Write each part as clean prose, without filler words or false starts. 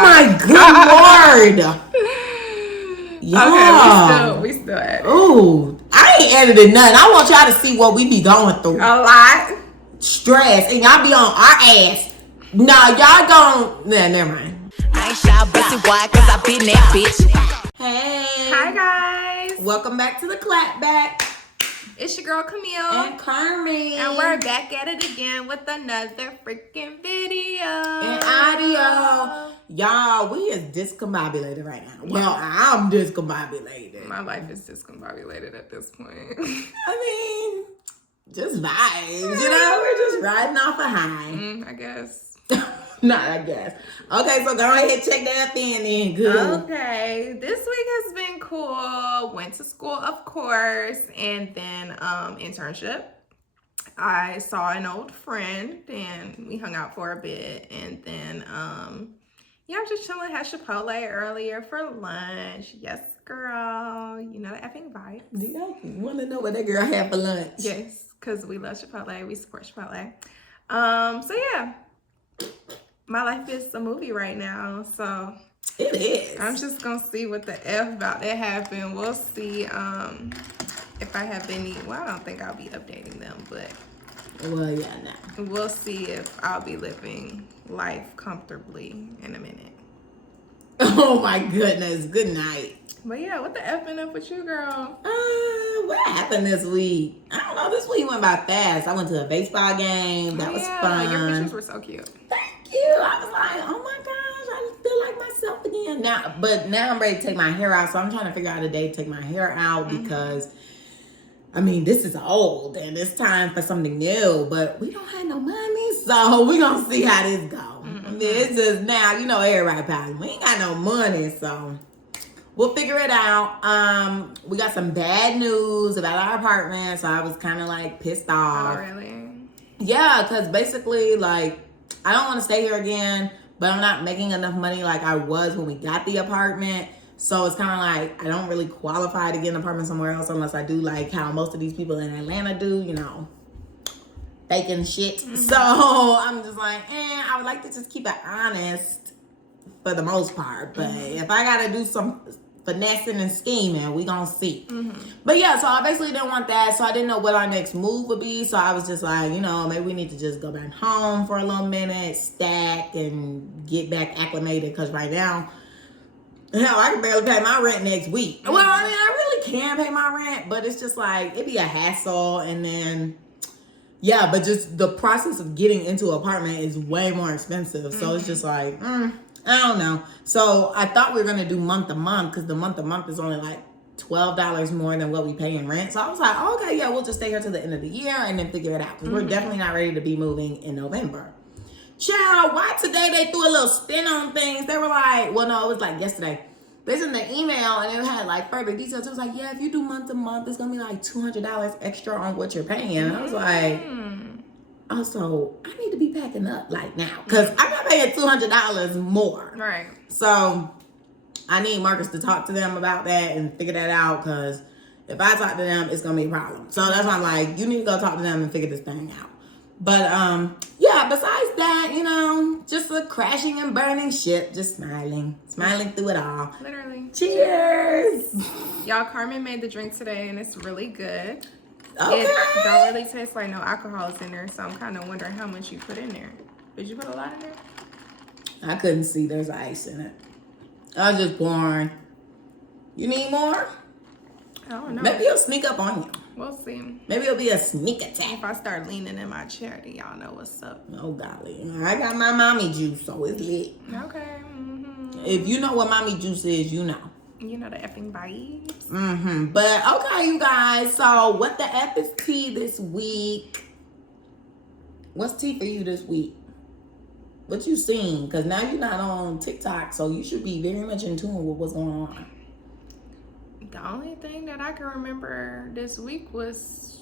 my good Lord. Yeah. Okay, we still at it. Ooh, I ain't edited nothing. I want y'all to see what we be going through. A lot. Stress. And y'all be on our ass. Nah, y'all gon' never mind. I ain't shy about it, why? Cause I been that bitch. Hey. Hi, guys. Welcome back to the Clapback. It's your girl, Camille. And Carmen. And we're back at it again with another freaking video. And audio. Y'all, we is discombobulated right now. Well, I'm discombobulated. My life is discombobulated at this point. I mean, just vibes, you know? We're just riding off a high. I guess. Not, I guess. Okay, so go ahead, check that in then. Good. Okay, this week has been cool. Went to school, of course, and then internship. I saw an old friend and we hung out for a bit, and then yeah, I was just chilling. Had Chipotle earlier for lunch. Yes, girl. You know the effing vibe. Do y'all want to know what that girl had for lunch? Yes, because we love Chipotle. We support Chipotle. So yeah. My life is a movie right now, so it is. I'm just gonna see what the F about that happen. We'll see if I have any. Well, I don't think I'll be updating them, but yeah, no. We'll see if I'll be living life comfortably in a minute. Oh my goodness! Good night. But yeah, what the F been up with you, girl? What happened this week? I don't know. This week went by fast. I went to a baseball game. That was fun. Your pictures were so cute. Thank you. I was like, oh my gosh, I feel like myself again. Now I'm ready to take my hair out. So I'm trying to figure out a day to take my hair out because, I mean, this is old and it's time for something new. But we don't have no money, so we gonna see how this go. I mean, it's just now, you know, everybody probably we ain't got no money, so. We'll figure it out. We got some bad news about our apartment, so I was kind of like pissed off. Oh, really? Yeah, because basically, like, I don't want to stay here again, but I'm not making enough money like I was when we got the apartment. So it's kind of like I don't really qualify to get an apartment somewhere else unless I do like how most of these people in Atlanta do, you know, faking shit. So I'm just like, I would like to just keep it honest for the most part, but if I gotta do some finessing and scheming, we gonna see. But yeah, so I basically didn't want that, so I didn't know what our next move would be, so I was just like, you know, maybe we need to just go back home for a little minute, stack, and get back acclimated, because right now, hell, I can barely pay my rent next week. Well, I mean, I really can pay my rent, but it's just like, it'd be a hassle, and then yeah, but just the process of getting into an apartment is way more expensive, so it's just like, I don't know. So I thought we were going to do month to month because the month to month is only like $12 more than what we pay in rent. So I was like, okay, yeah, we'll just stay here till the end of the year and then figure it out because we're definitely not ready to be moving in November. Child, why today they threw a little spin on things? They were like, well, no, it was like yesterday. They sent the email and it had like further details. It was like, yeah, if you do month to month, it's going to be like $200 extra on what you're paying. And I was like, also, I need to be packing up like now because I'm not paying $200 more. Right. So I need Marcus to talk to them about that and figure that out because if I talk to them, it's going to be a problem. So that's why I'm like, you need to go talk to them and figure this thing out. But yeah, besides that, you know, just a crashing and burning ship, just smiling through it all. Literally. Cheers. Y'all, Carmen made the drink today and it's really good. Okay. It don't really taste like no alcohol is in there, so I'm kind of wondering how much you put in there. Did you put a lot in there? I couldn't see. There's ice in it. I was just pouring. You need more? I don't know. Maybe it'll sneak up on you. We'll see. Maybe it'll be a sneak attack. If I start leaning in my chair, then y'all know what's up. Oh, golly. I got my mommy juice, so it's lit. Okay. If you know what mommy juice is, you know. You know the effing vibes. But okay, you guys. So what the F is tea this week? What's tea for you this week? What you seen? Because now you're not on TikTok, so you should be very much in tune with what's going on. The only thing that I can remember this week was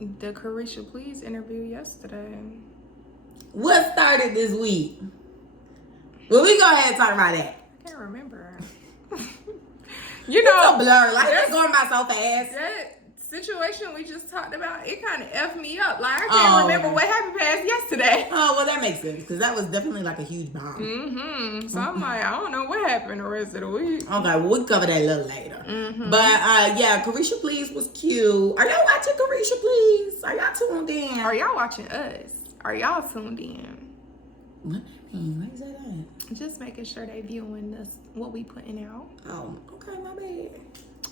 the Carisha Please interview yesterday. What started this week? Well, we go ahead and talk about that. I can't remember. You know, it's a blur. Like, it's going by so fast. situation we just talked about, it kind of effed me up. Like, I can't remember what happened past yesterday. Oh, well, that makes sense, because that was definitely like a huge bomb. Mm-hmm. So I'm like, I don't know what happened the rest of the week. Okay, well, we'll cover that a little later. But, yeah, Carisha Please was cute. Are y'all watching Carisha Please? Are y'all tuned in? Are y'all watching us? Are y'all tuned in? What that mean? What is that at? Just making sure they viewing this, what we putting out. Oh, okay, my bad.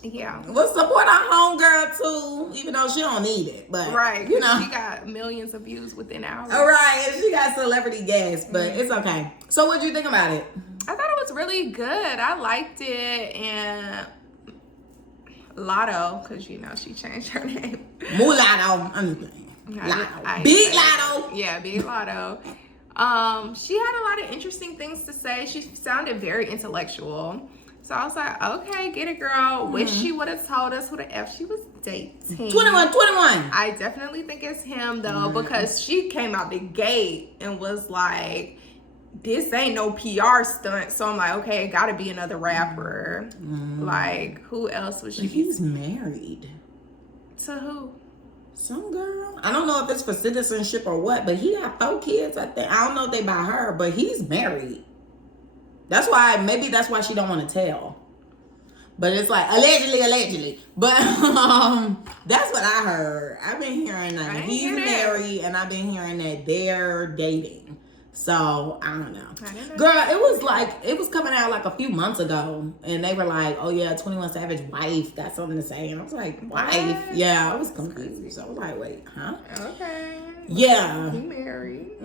Yeah. We'll support our homegirl too, even though she don't need it. But Right. you know, she got millions of views within hours. All right, and she got celebrity guests, but it's okay. So what'd you think about it? I thought it was really good. I liked it. And Lotto, because you know she changed her name. Mulatto. I'm just playing. Lotto. Big Lotto. Yeah, Big Lotto. She had a lot of interesting things to say. She sounded very intellectual. So I was like, okay, get it, girl. Wish she would have told us who the F she was dating. 21. I definitely think it's him, though, because she came out the gate and was like, this ain't no PR stunt. So I'm like, okay, it gotta be another rapper. Like, who else was she? He's married. To who? Some girl. I don't know if it's for citizenship or what, but he got 4 kids, I think. I don't know if they by her, but he's married. Maybe that's why she don't want to tell. But it's like, allegedly. But that's what I heard. I've been hearing that he's married, and I've been hearing that they're dating. So, I don't know. Girl, it was coming out like a few months ago, and they were like, oh yeah, 21 Savage wife got something to say. And I was like, wife? What? Yeah, I was confused. I was like, wait, huh? Okay. Yeah. He married.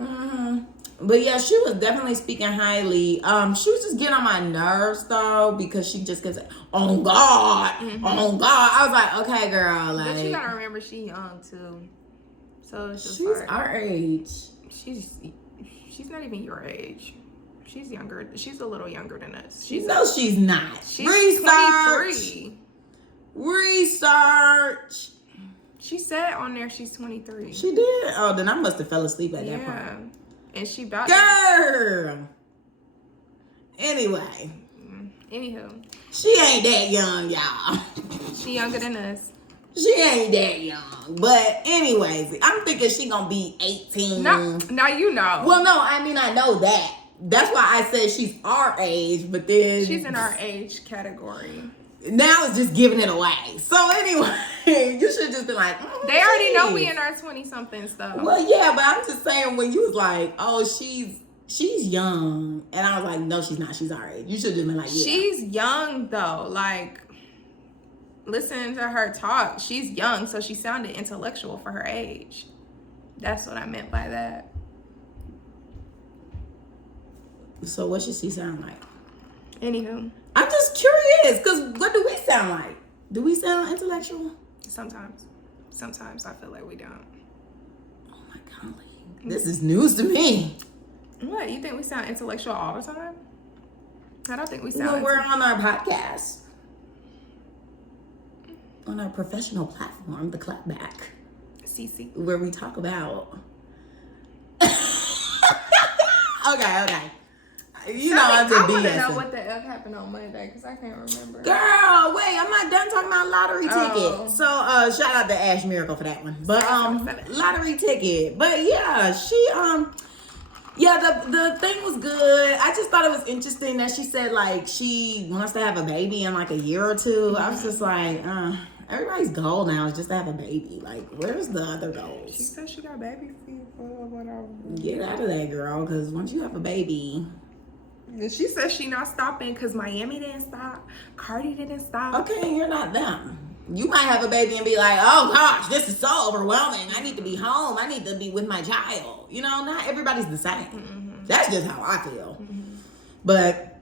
But yeah, she was definitely speaking highly. She was just getting on my nerves though, because she just gets, oh God, oh God. I was like, okay, girl, like. But you gotta remember, she young too. So it's just she's our age. She's not even your age. She's younger. She's a little younger than us. No, she's not. She's Research. 23. Research. She said on there she's 23. She did? Oh, then I must have fell asleep at that point. And she about Girl. Anyway. Anywho. She ain't that young, y'all. She younger than us. She ain't that young. But anyways, I'm thinking she gonna be 18. Now you know. Well, no, I mean, I know that. That's why I said she's our age, but then... She's in our age category. Now it's just giving it away. So anyway, you should just be like, they already know we in our 20-somethings though. Well, yeah, but I'm just saying, when you was like, oh, she's young, and I was like, no, she's not. She's our age. You should just be like, yeah. She's young though. Like, listening to her talk, she's young, so she sounded intellectual for her age. That's what I meant by that. So what should she sound like? Anywho. I'm just curious, because what do we sound like? Do we sound intellectual? Sometimes I feel like we don't. Oh my golly. This is news to me. What? You think we sound intellectual all the time? I don't think we sound when we're on our podcast. On our professional platform, the CC. where we talk about... Okay. You know, I'm just BSing. I want to know what the F happened on Monday, because I can't remember. Girl, wait, I'm not done talking about lottery ticket. So, shout out to Ash Miracle for that one. But, lottery ticket. But, yeah, she, the thing was good. I just thought it was interesting that she said, like, she wants to have a baby in, like, a year or two. I was just like, everybody's goal now is just to have a baby. Like, where's the other goals? She said she got baby fever or whatever. Get out of that, girl, because once you have a baby... And she said she not stopping because Miami didn't stop. Cardi didn't stop. Okay, you're not them. You might have a baby and be like, oh gosh, this is so overwhelming. I need to be home. I need to be with my child. You know, not everybody's the same. That's just how I feel. But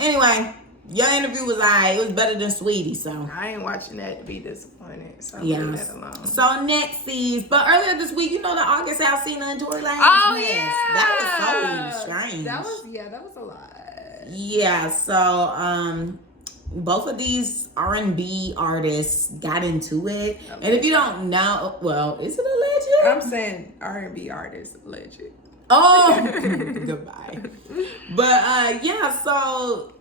anyway, your interview was it was better than Sweetie, so. I ain't watching that to be disappointed. So yeah. Leave that alone. So Nexties. But earlier this week, you know the August Alsina and Tory Lanez mess. Yeah. That was so strange. That was a lot. Yeah, so both of these R&B artists got into it. Okay. And if you don't know, well, is it alleged? I'm saying R&B artists alleged. Oh, goodbye. But yeah, so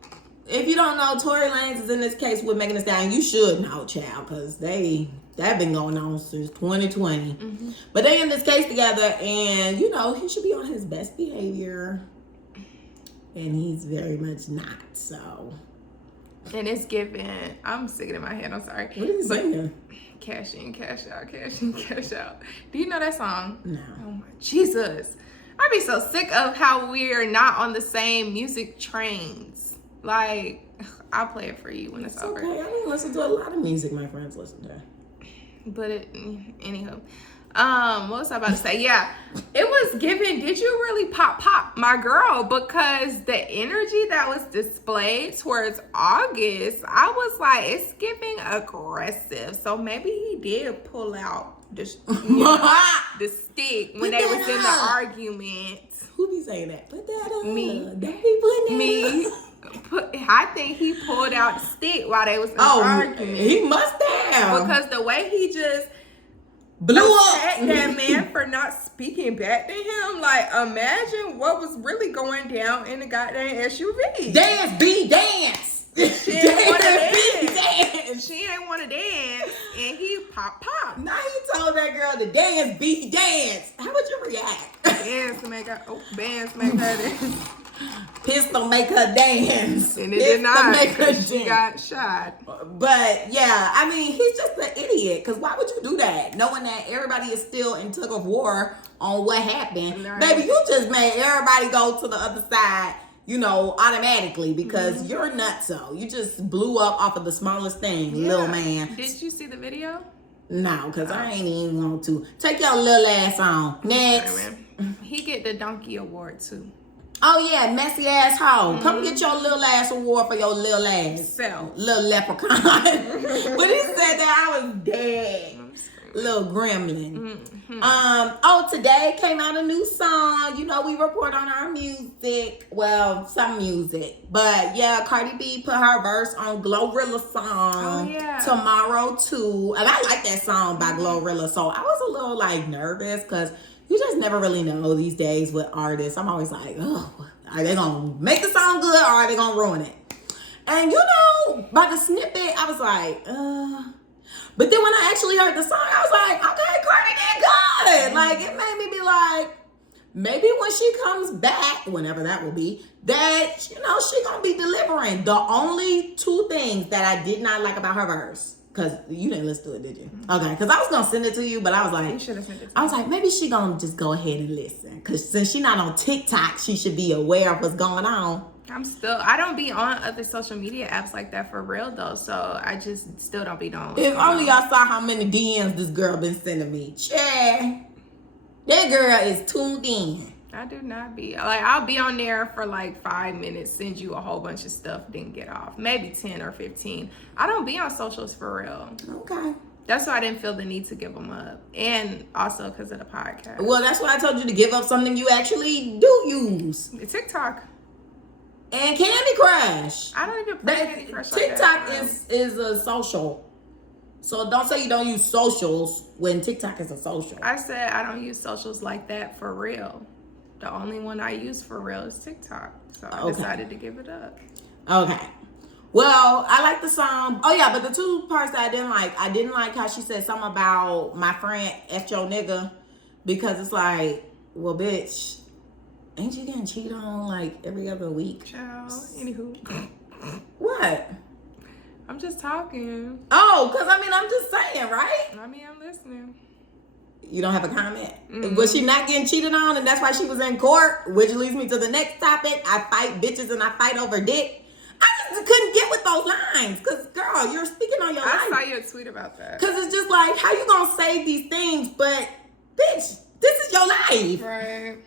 if you don't know, Tory Lanez is in this case with Megan Thee Stallion. You should know, child, because that been going on since 2020. Mm-hmm. But they in this case together, and you know he should be on his best behavior, and he's very much not. So, and it's giving. I'm sick in my head. I'm sorry. What are you saying? Cash in, cash out, cash in, cash out. Do you know that song? No. Oh my Jesus! I'd be so sick of how we're not on the same music trains. Like, I'll play it for you when it's over. Okay, I don't listen to a lot of music my friends listen to. But anywho, what was I about to say? Yeah, it was giving. Did you really pop my girl? Because the energy that was displayed towards August, I was like, it's giving aggressive. So maybe he did pull out the stick when they was in the argument. Who be saying that? Put that up. Me. Don't be putting Me. I think he pulled out the stick while they was in the argument. He must have. Because the way he just blew up that man for not speaking back to him. Like, imagine what was really going down in the goddamn SUV. Dance, B, dance. She didn't want to dance. She ain't want to dance, and he pop. Now he told that girl to dance, B, dance. How would you react? Bands make her dance. Pistol make her dance. And it did not. Make her she got shot. But yeah, I mean, he's just an idiot. Because why would you do that? Knowing that everybody is still in tug of war on what happened. Right. Baby, you just made everybody go to the other side, you know, automatically. Because you're nutso. You just blew up off of the smallest thing, little man. Did you see the video? No, because I ain't even want to. Take your little ass on. Next. He get the donkey award too. Oh yeah, messy ass hoe. Come get your little ass award for your little ass. Self. Little leprechaun. When he said that, I was dead. Little gremlin. Today came out a new song. You know, we report on our music. Well, some music. But yeah, Cardi B put her verse on Glorilla song tomorrow too. And I like that song by Glorilla. So I was a little like nervous because you just never really know these days with artists. I'm always like, oh, are they going to make the song good or are they going to ruin it? And you know, by the snippet, I was like, But then when I actually heard the song, I was like, okay, Cardi did good. Like, it made me be like, maybe when she comes back, whenever that will be, that, you know, she going to be delivering. The only two things that I did not like about her verse, because you didn't listen to it, did you? Okay, because I was going to send it to you, but I was like, you should have sent it to me. I was like, maybe she going to just go ahead and listen. Because since she not on TikTok, she should be aware of what's going on. I don't be on other social media apps like that for real though, so I just still don't be knowing. If only y'all saw how many DMs this girl been sending me. That girl is tuned in. I do not be. Like, I'll be on there for like 5 minutes, send you a whole bunch of stuff, then get off. Maybe 10 or 15. I don't be on socials for real. Okay. That's why I didn't feel the need to give them up. And also because of the podcast. Well, that's why I told you to give up something you actually do use. TikTok. And Candy Crush. I don't even play Candy Crush like TikTok that. is a social. So don't say you don't use socials when TikTok is a social. I said I don't use socials like that for real. The only one I use for real is TikTok. So I decided to give it up. Okay. Well, I like the song. Oh, yeah, but the two parts that I didn't like how she said something about my friend F your nigga. Because it's like, well, bitch, ain't you getting cheated on like every other week? Ciao. Anywho. What? I'm just talking. Oh, because I'm just saying, right? I'm listening. You don't have a comment? Was she not getting cheated on and that's why she was in court? Which leads me to the next topic. I fight bitches and I fight over dick. I just couldn't get with those lines. Because, girl, you're speaking on your life. I saw your tweet about that. Because it's just like, how you going to say these things, but, bitch, this is your life. Right.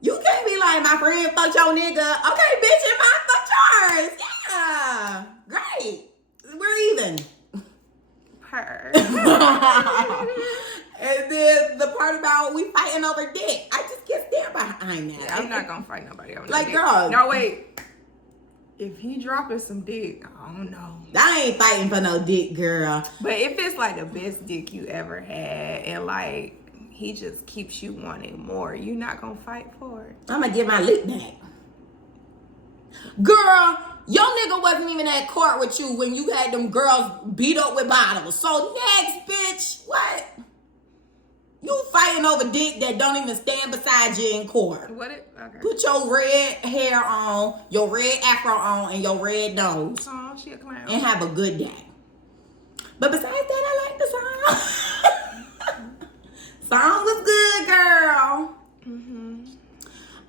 You can't be like, my friend fucked your nigga. Okay, bitch, and mine fucked yours. Yeah. Great. We're even. Her. And then the part about we fighting over dick. I just can't stand behind that. Yeah, I'm not going to fight nobody over like, dick. Girl. No, wait. If he dropping some dick, I don't know. I ain't fighting for no dick, girl. But if it's like the best dick you ever had and like he just keeps you wanting more, you're not gonna fight for it. I'm gonna get my lick back. Girl, Your nigga wasn't even at court with you when you had them girls beat up with bottles. So next, bitch, what? You fighting over dick that don't even stand beside you in court. Okay. Put your red hair on, your red afro on, and your red nose. Oh, she a clown. And have a good day. But besides that, I like the song. Song was good, girl.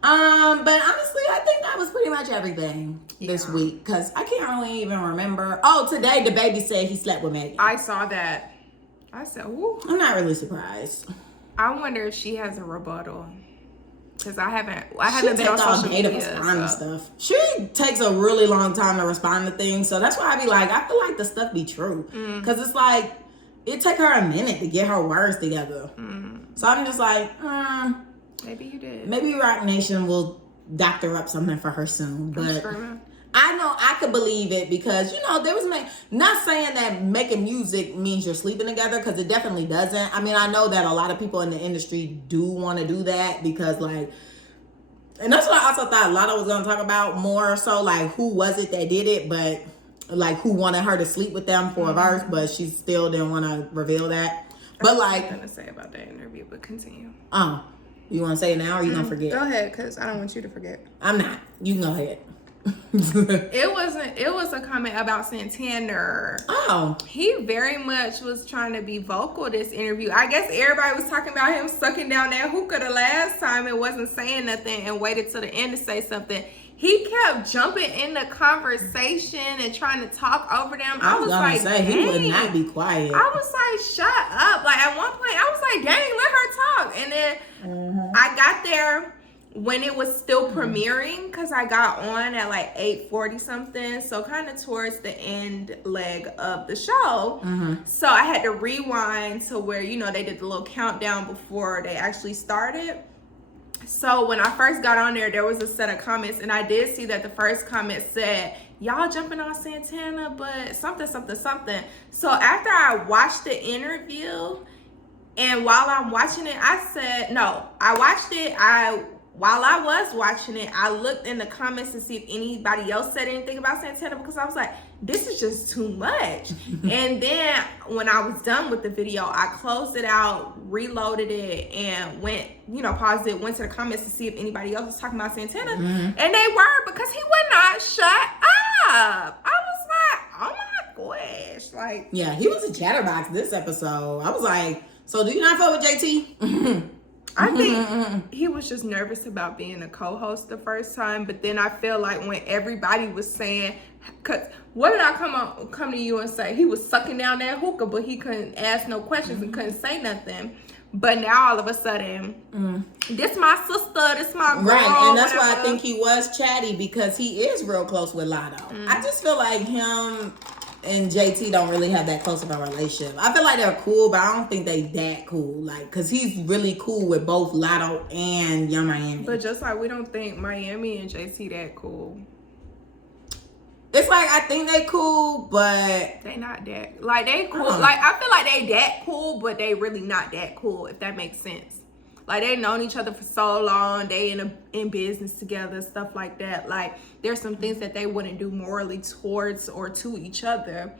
But honestly, I think that was pretty much everything this week. Because I can't really even remember. Oh, today the baby said he slept with Megan. I saw that. I said, "Ooh." I'm not really surprised. I wonder if she has a rebuttal. Because I haven't been on social media. Stuff. She takes a really long time to respond to things. So that's why I be like, I feel like the stuff be true. Because it's like, it take her a minute to get her words together. So I'm just like, maybe you did. Maybe Rock Nation will doctor up something for her soon. But I know I could believe it because, you know, there was not saying that making music means you're sleeping together, because it definitely doesn't. I mean, I know that a lot of people in the industry do want to do that because, like, and that's what I also thought Lotto was going to talk about more so, like, who was it that did it, but, like, who wanted her to sleep with them for a verse, but she still didn't want to reveal that. But, like, I'm going to say about that interview, but continue. Oh, you want to say it now or you going to forget? Go ahead, because I don't want you to forget. I'm not. You can go ahead. It was a comment about Santana. Oh. He very much was trying to be vocal this interview. I guess everybody was talking about him sucking down that hookah the last time and wasn't saying nothing and waited till the end to say something. He kept jumping in the conversation and trying to talk over them. I was like, dang. He would not be quiet. I was like, shut up. Like, at one point, I was like, dang, let her talk. And then I got there when it was still premiering, because I got on at like 8:40 something, so kind of towards the end leg of the show. So I had to rewind to where, you know, they did the little countdown before they actually started. So when I first got on there was a set of comments, and I did see that the first comment said, y'all jumping on Santana, but something. So after I watched the interview, and while I'm watching it, I said, no, I watched it, while I was watching it, I looked in the comments to see if anybody else said anything about Santana, because I was like, this is just too much. And then when I was done with the video, I closed it out, reloaded it, and went, you know, paused it, went to the comments to see if anybody else was talking about Santana. And they were, because he would not shut up. I was like, oh my gosh. Like, yeah, he was a chatterbox this episode. I was like, so do you not fuck with JT? I think he was just nervous about being a co-host the first time, but then I feel like when everybody was saying, cause what did I come to you and say? He was sucking down that hookah, but he couldn't ask no questions and couldn't say nothing. But now all of a sudden, this my sister, this my girl. Right, and that's why I think he was chatty, because he is real close with Lotto. I just feel like him and JT don't really have that close of a relationship. I feel like they're cool, but I don't think they that cool. Like, cause he's really cool with both Lotto and Young Miami. But just like we don't think Miami and JT that cool. It's like, I think they cool, but they not that. Like, they cool. Like, I feel like they that cool, but they really not that cool, if that makes sense. Like, they known each other for so long. They in business together, stuff like that. Like, there's some things that they wouldn't do morally towards or to each other.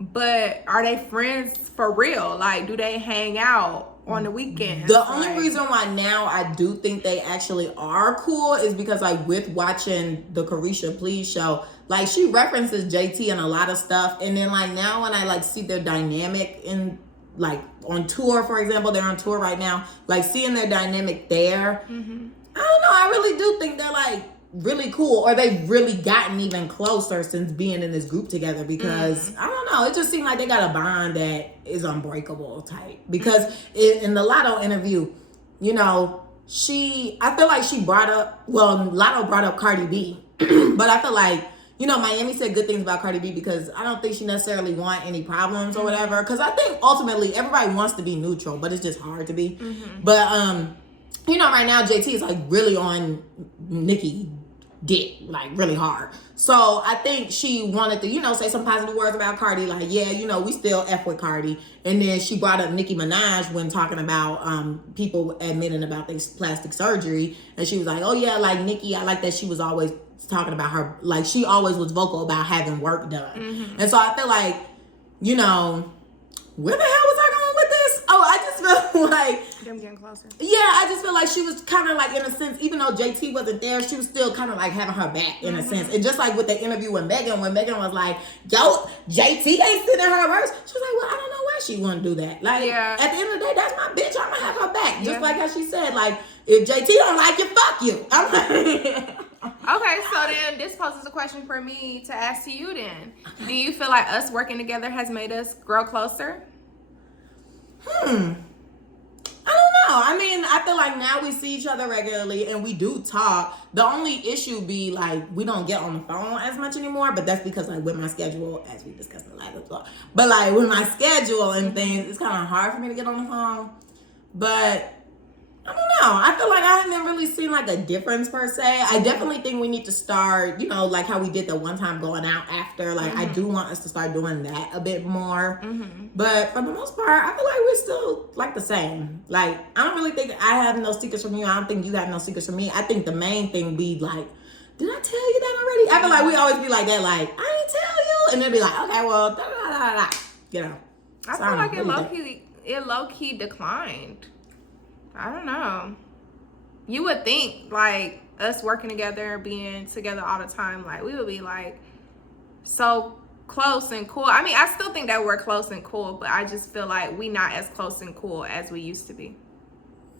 But are they friends for real? Like, do they hang out on the weekends? The only reason why now I do think they actually are cool is because, like, with watching the Carisha Please show, like, she references JT in a lot of stuff. And then, like, now when I, like, see their dynamic in, like, on tour, for example, they're on tour right now, like, seeing their dynamic there, I don't know, I really do think they're, like, really cool, or they've really gotten even closer since being in this group together, because I don't know, it just seemed like they got a bond that is unbreakable type. Because in the Lotto interview, you know, I feel like she brought up, Lotto brought up Cardi B, but I feel like, you know, Miami said good things about Cardi B, because I don't think she necessarily want any problems or whatever. Because I think ultimately everybody wants to be neutral, but it's just hard to be. But, you know, right now JT is like really on Nicki dick, like really hard. So I think she wanted to, you know, say some positive words about Cardi, like, yeah, you know, we still F with Cardi. And then she brought up Nicki Minaj when talking about people admitting about this plastic surgery. And she was like, oh yeah, like Nicki, I like that she was always talking about her, like she always was vocal about having work done. And so I feel like, you know, where the hell was I going with this? Oh, I just feel like them getting closer. Yeah, I just feel like she was kind of like, in a sense, even though JT wasn't there, she was still kind of like having her back in a sense. And just like with the interview with Megan, when Megan was like, yo, JT ain't sending her verse, she was like, well, I don't know why she wouldn't do that. Like, at the end of the day, that's my bitch. I'm gonna have her back. Just like how she said, like, if JT don't like you, fuck you. I'm like... Okay, so then this poses a question for me to ask to you then. Do you feel like us working together has made us grow closer? I don't know. I mean, I feel like now we see each other regularly and we do talk. The only issue be like we don't get on the phone as much anymore, but that's because like with my schedule, as we discussed in the last episode, but like with my schedule and things, it's kind of hard for me to get on the phone. But I don't know. I feel like I haven't really seen like a difference per se. I definitely think we need to start, you know, like how we did the one time going out after. Like I do want us to start doing that a bit more. But for the most part, I feel like we're still like the same. Like I don't really think I have no secrets from you. I don't think you have no secrets from me. I think the main thing be like, did I tell you that already? I feel like we always be like that, like, I didn't tell you. And then be like, okay, well, da da da da. You know. I feel like it low key declined. I don't know. You would think like us working together, being together all the time, like we would be like so close and cool. I mean, I still think that we're close and cool, but I just feel like we not as close and cool as we used to be.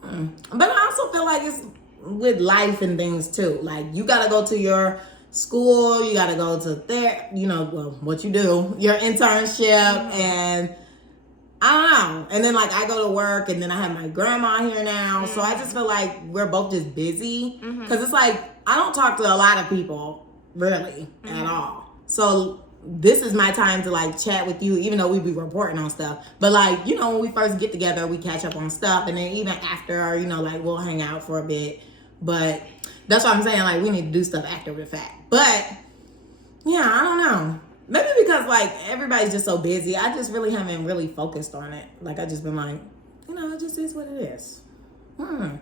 But I also feel like it's with life and things too. Like you gotta go to your school, you gotta go to what you do, your internship, and I don't know. And then like I go to work and then I have my grandma here now. So I just feel like we're both just busy. Because it's like I don't talk to a lot of people really at all. So this is my time to like chat with you, even though we be reporting on stuff. But like, you know, when we first get together, we catch up on stuff. And then even after, you know, like we'll hang out for a bit. But that's what I'm saying. Like we need to do stuff after the fact. But yeah, I don't know. Maybe because, like, everybody's just so busy. I just really haven't really focused on it. Like, I just been like, you know, it just is what it is. Okay.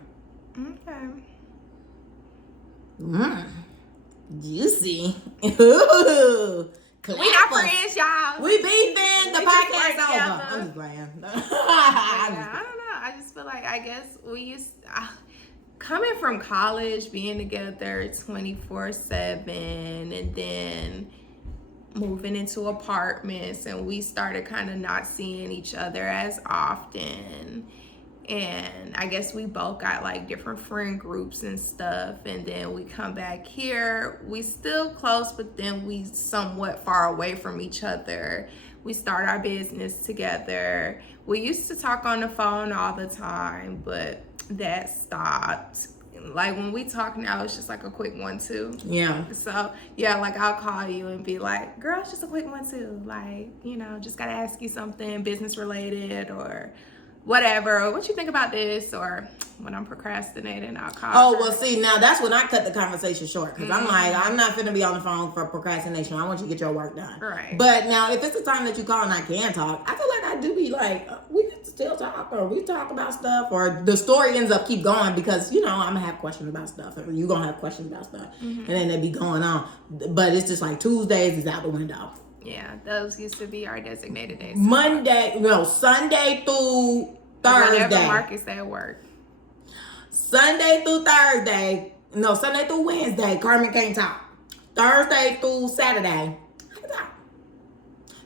Juicy. Ooh. We not friends, y'all. We beefing. The podcast over. Together. I'm just playing. I don't know. I just feel like, I guess we used... coming from college, being together 24/7, and then... moving into apartments, and we started kind of not seeing each other as often, and I guess we both got like different friend groups and stuff, and then we come back here, we still close, but then we somewhat far away from each other. We start our business together. We used to talk on the phone all the time, but that stopped. Like when we talk now, it's just like a quick 1-2. Yeah. So yeah, like I'll call you and be like, girl, it's just a quick 1-2. Like, you know, just gotta ask you something business related or whatever. Or what you think about this? Or when I'm procrastinating, I'll call. Oh, well, see, now that's when I cut the conversation short. Because I'm like, I'm not finna be on the phone for procrastination. I want you to get your work done. Right. But now, if it's the time that you call and I can talk, I feel like I do be like, we can still talk, or we talk about stuff, or the story ends up keep going because, you know, I'm going to have questions about stuff, or you going to have questions about stuff. And then they be going on. But it's just like Tuesdays is out the window. Yeah, those used to be our designated days. Sunday through Thursday. Whenever Marcus at work. Sunday through Wednesday, Carmen can't talk. Thursday through Saturday, I can talk.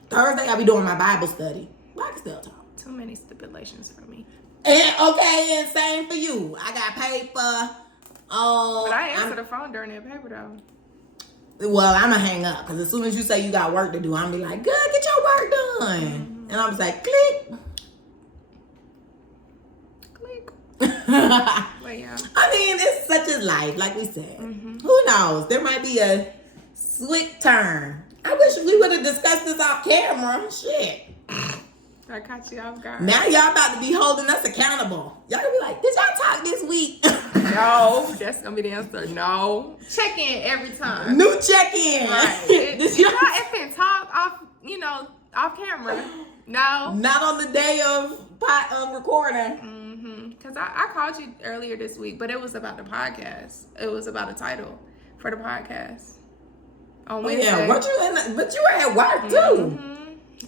Thursday, I'll be doing my Bible study. But I can still talk. Too many stipulations for me. And same for you. I got paper. But I answer the phone during that paper though. Well, I'm going to hang up. Because as soon as you say you got work to do, I'm going to be like, good, get your work done. And I'm just like, click. But yeah. I mean, it's such a life, like we said. Who knows? There might be a slick turn. I wish we would have discussed this off camera. Shit. I caught you off guard. Now y'all about to be holding us accountable. Y'all gonna be like, did y'all talk this week? No, that's gonna be the answer. No. Check in every time. New check-in. Right. You know, if it talk off, off camera. No. Not on the day of recording. Because I called you earlier this week, but it was about the podcast. It was about a title for the podcast. On Wednesday. Yeah, but you were at work too.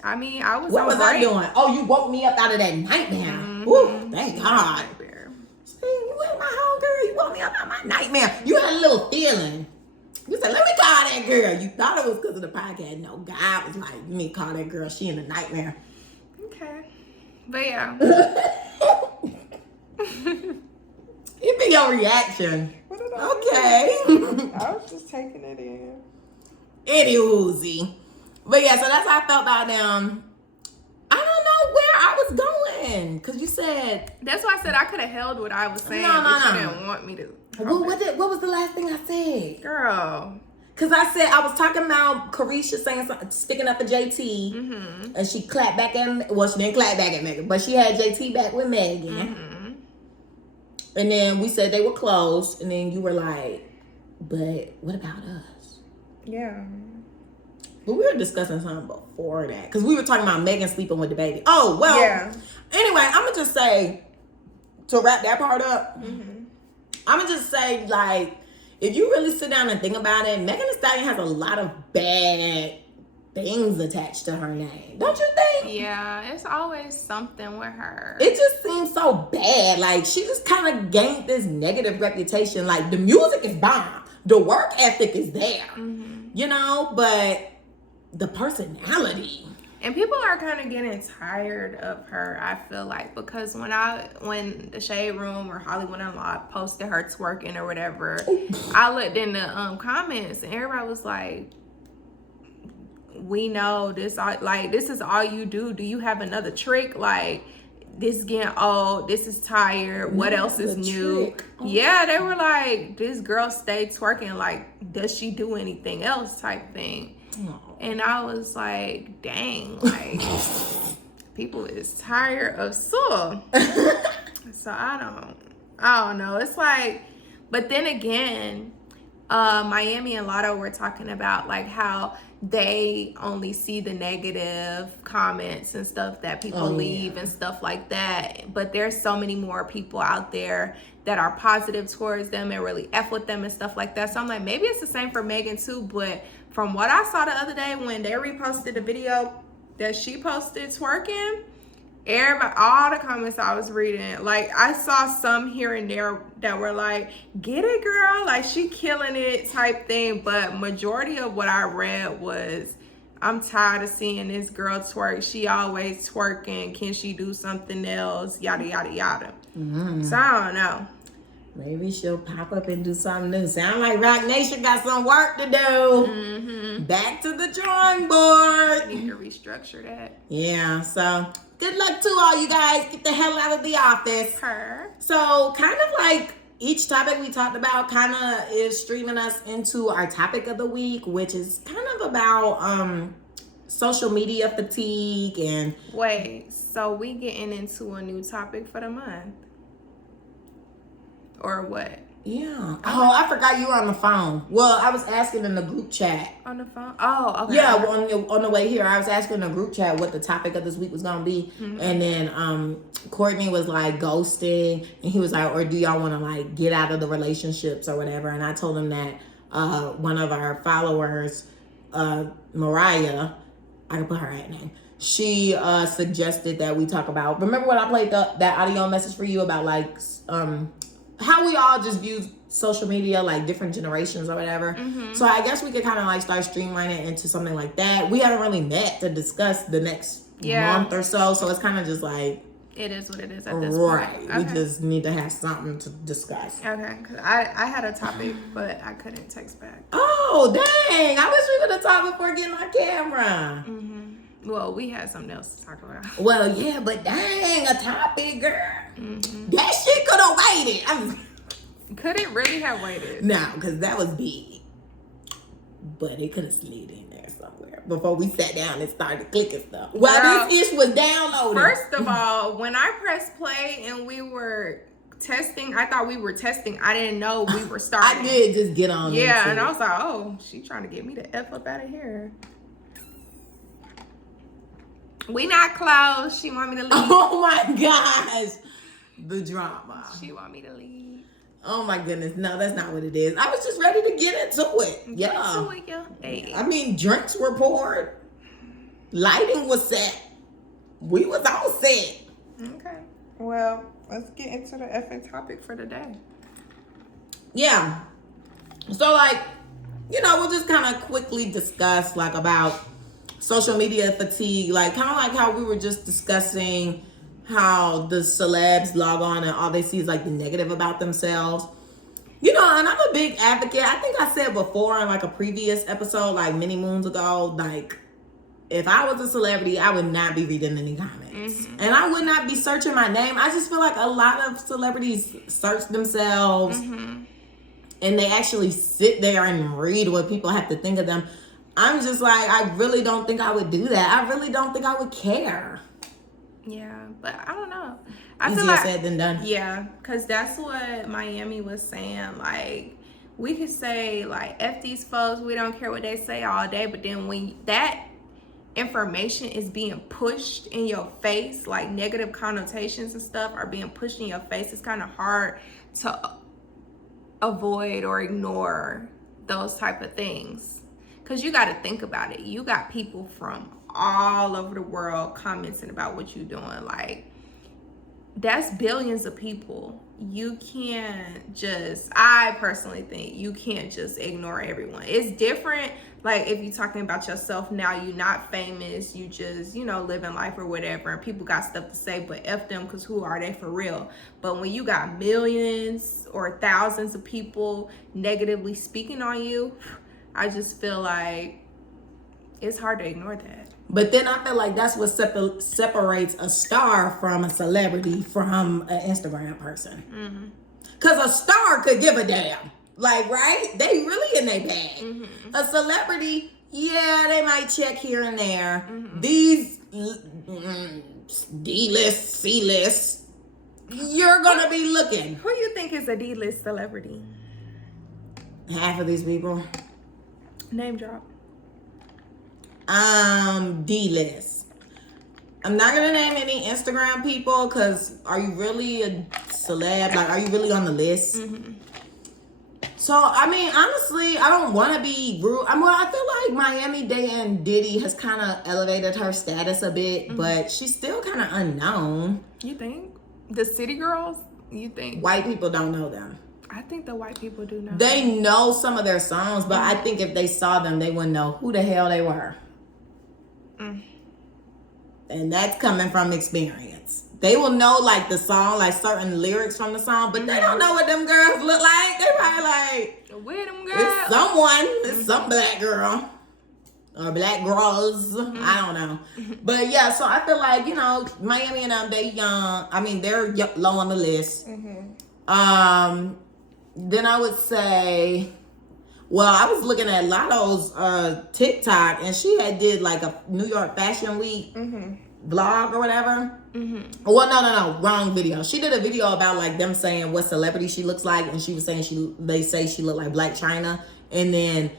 I mean, I was. What was I doing? Oh, you woke me up out of that nightmare. Woo, thank God. See, you ain't my homegirl. You woke me up out of my nightmare. You had a little feeling. You said, let me call that girl. You thought it was because of the podcast. No, God was like, you need to call that girl. She in a nightmare. Okay. But yeah. It be your reaction. Okay. I was just taking it in. Anywho. But yeah, so that's how I felt about them. I don't know where I was going. Because you said... That's why I said I could have held what I was saying, but you didn't want me to. What was the last thing I said? Girl. Because I said, I was talking about Carisha saying something, sticking up for JT. And she clapped back at... Well, she didn't clap back at Megan, but she had JT back with Megan. And then we said they were close. And then you were like, but what about us? Yeah. But we were discussing something before that. Because we were talking about Megan sleeping with the baby. Oh, well. Yeah. Anyway, I'm going to just say, to wrap that part up, I'm going to just say, like, if you really sit down and think about it, Megan Thee Stallion has a lot of bad things attached to her name. Don't you think? Yeah, it's always something with her. It just seems so bad. Like, she just kind of gained this negative reputation. Like, the music is bomb. The work ethic is there. You know, but the personality. And people are kind of getting tired of her, I feel like, because when the Shade Room or Hollywood Unlocked posted her twerking or whatever, I looked in the comments and everybody was like, we know this, like, this is all you do. Do you have another trick? Like, this is getting old. This is tired. What else is new? Yeah, they were like, this girl stayed twerking. Like, does she do anything else type thing? And I was like, dang, like, people is tired of Soul. So I don't know. It's like, but then again, Miami and Lotto were talking about like how they only see the negative comments and stuff that people leave and stuff like that. But there's so many more people out there that are positive towards them and really F with them and stuff like that. So I'm like, maybe it's the same for Megan too. But from what I saw the other day when they reposted the video that she posted twerking, everybody, all the comments I was reading, like I saw some here and there that were like, get it girl, like she killing it type thing. But majority of what I read was, I'm tired of seeing this girl twerk. She always twerking. Can she do something else? Yada, yada, yada. So I don't know. Maybe she'll pop up and do something new. Sound like Rock Nation got some work to do. Back to the drawing board. Need to restructure that. Yeah, so good luck to all you guys. Get the hell out of the office. So kind of like each topic we talked about kind of is streaming us into our topic of the week, which is kind of about social media fatigue and... Wait, so we getting into a new topic for the month? Or what? Yeah. Oh, I forgot you were on the phone. Well, I was asking in the group chat. On the phone? Oh, okay. Yeah, on the way here, I was asking in the group chat what the topic of this week was going to be. And then Courtney was like ghosting. And he was like, or do y'all want to like get out of the relationships or whatever? And I told him that one of our followers, Mariah, I can put her at name. She suggested that we talk about, remember when I played that audio message for you about like... how we all just view social media, like different generations or whatever. So I guess we could kind of like start streamlining into something like that. We haven't really met to discuss the next month or so. So it's kind of just like... It is what it is at this point. Right. Okay. We just need to have something to discuss. Okay. Because I had a topic, but I couldn't text back. Oh, dang. I wish we would have talked before getting on camera. Well, we had something else to talk about. Well, yeah, but dang, a topic, girl. That shit could have waited. Could it really have waited? No, because that was big. but it could have slid in there somewhere before we sat down and started clicking stuff. While this ish was downloading. First of all, when I pressed play and we were testing, I thought we were testing. I didn't know we were starting. I did just get on. Yeah, and I was like, oh, she trying to get me the F up out of here. We not close. She want me to leave. Oh my gosh. The drama. She want me to leave. Oh my goodness. No, that's not what it is. I was just ready to get into it. Yeah. Hey. I mean, drinks were poured. Lighting was set. We was all set. Okay. Well, let's get into the effing topic for today. Yeah. So like, you know, we'll just kind of quickly discuss like about social media fatigue, like kind of like how we were just discussing how the celebs log on and all they see is like the negative about themselves. You know, and I'm a big advocate. I think I said before in like a previous episode, like many moons ago, like if I was a celebrity, I would not be reading any comments. And I would not be searching my name. I just feel like a lot of celebrities search themselves and they actually sit there and read what people have to think of them. I'm just like, I really don't think I would do that. I really don't think I would care. Yeah, but I don't know. I Easier feel like, said than done. Yeah, because that's what Miami was saying. Like, we could say, like, F these folks, we don't care what they say all day. But then when that information is being pushed in your face, like negative connotations and stuff are being pushed in your face, it's kind of hard to avoid or ignore those type of things. Because you got to think about it. You got people from all over the world commenting about what you're doing. Like, that's billions of people. You can't just, I personally think you can't just ignore everyone. It's different. Like, if you're talking about yourself now, you're not famous, you just, you know, living life or whatever, and people got stuff to say, but F them, because who are they for real? But when you got millions or thousands of people negatively speaking on you, I just feel like it's hard to ignore that. But then I feel like that's what separates a star from a celebrity from an Instagram person. Because a star could give a damn. Like, right? They really in their bag. A celebrity, yeah, they might check here and there. These D-list, C-list, you're going to be looking. Who you think is a D-list celebrity? Half of these people. Name drop. D-list. I'm not gonna name any Instagram people because are you really a celeb? Like, are you really on the list? So, I mean, honestly, I don't want to be rude. I feel like Miami-Dade and Diddy has kind of elevated her status a bit, but she's still kind of unknown. You think? The city girls? You think? White people don't know them. I think the white people do know. They know some of their songs, but I think if they saw them, they wouldn't know who the hell they were. And that's coming from experience. They will know like the song, like certain lyrics from the song, but they don't know what them girls look like. They probably like, where them girls? it's someone, it's some black girl or black girls. I don't know. But yeah, so I feel like, you know, Miami and them, they young. I mean, they're low on the list. Then I would say, well, I was looking at Lotto's TikTok, and she had did like a New York Fashion Week vlog or whatever. Well, no, wrong video. She did a video about like them saying what celebrity she looks like, and she was saying they say she looked like Black China, and then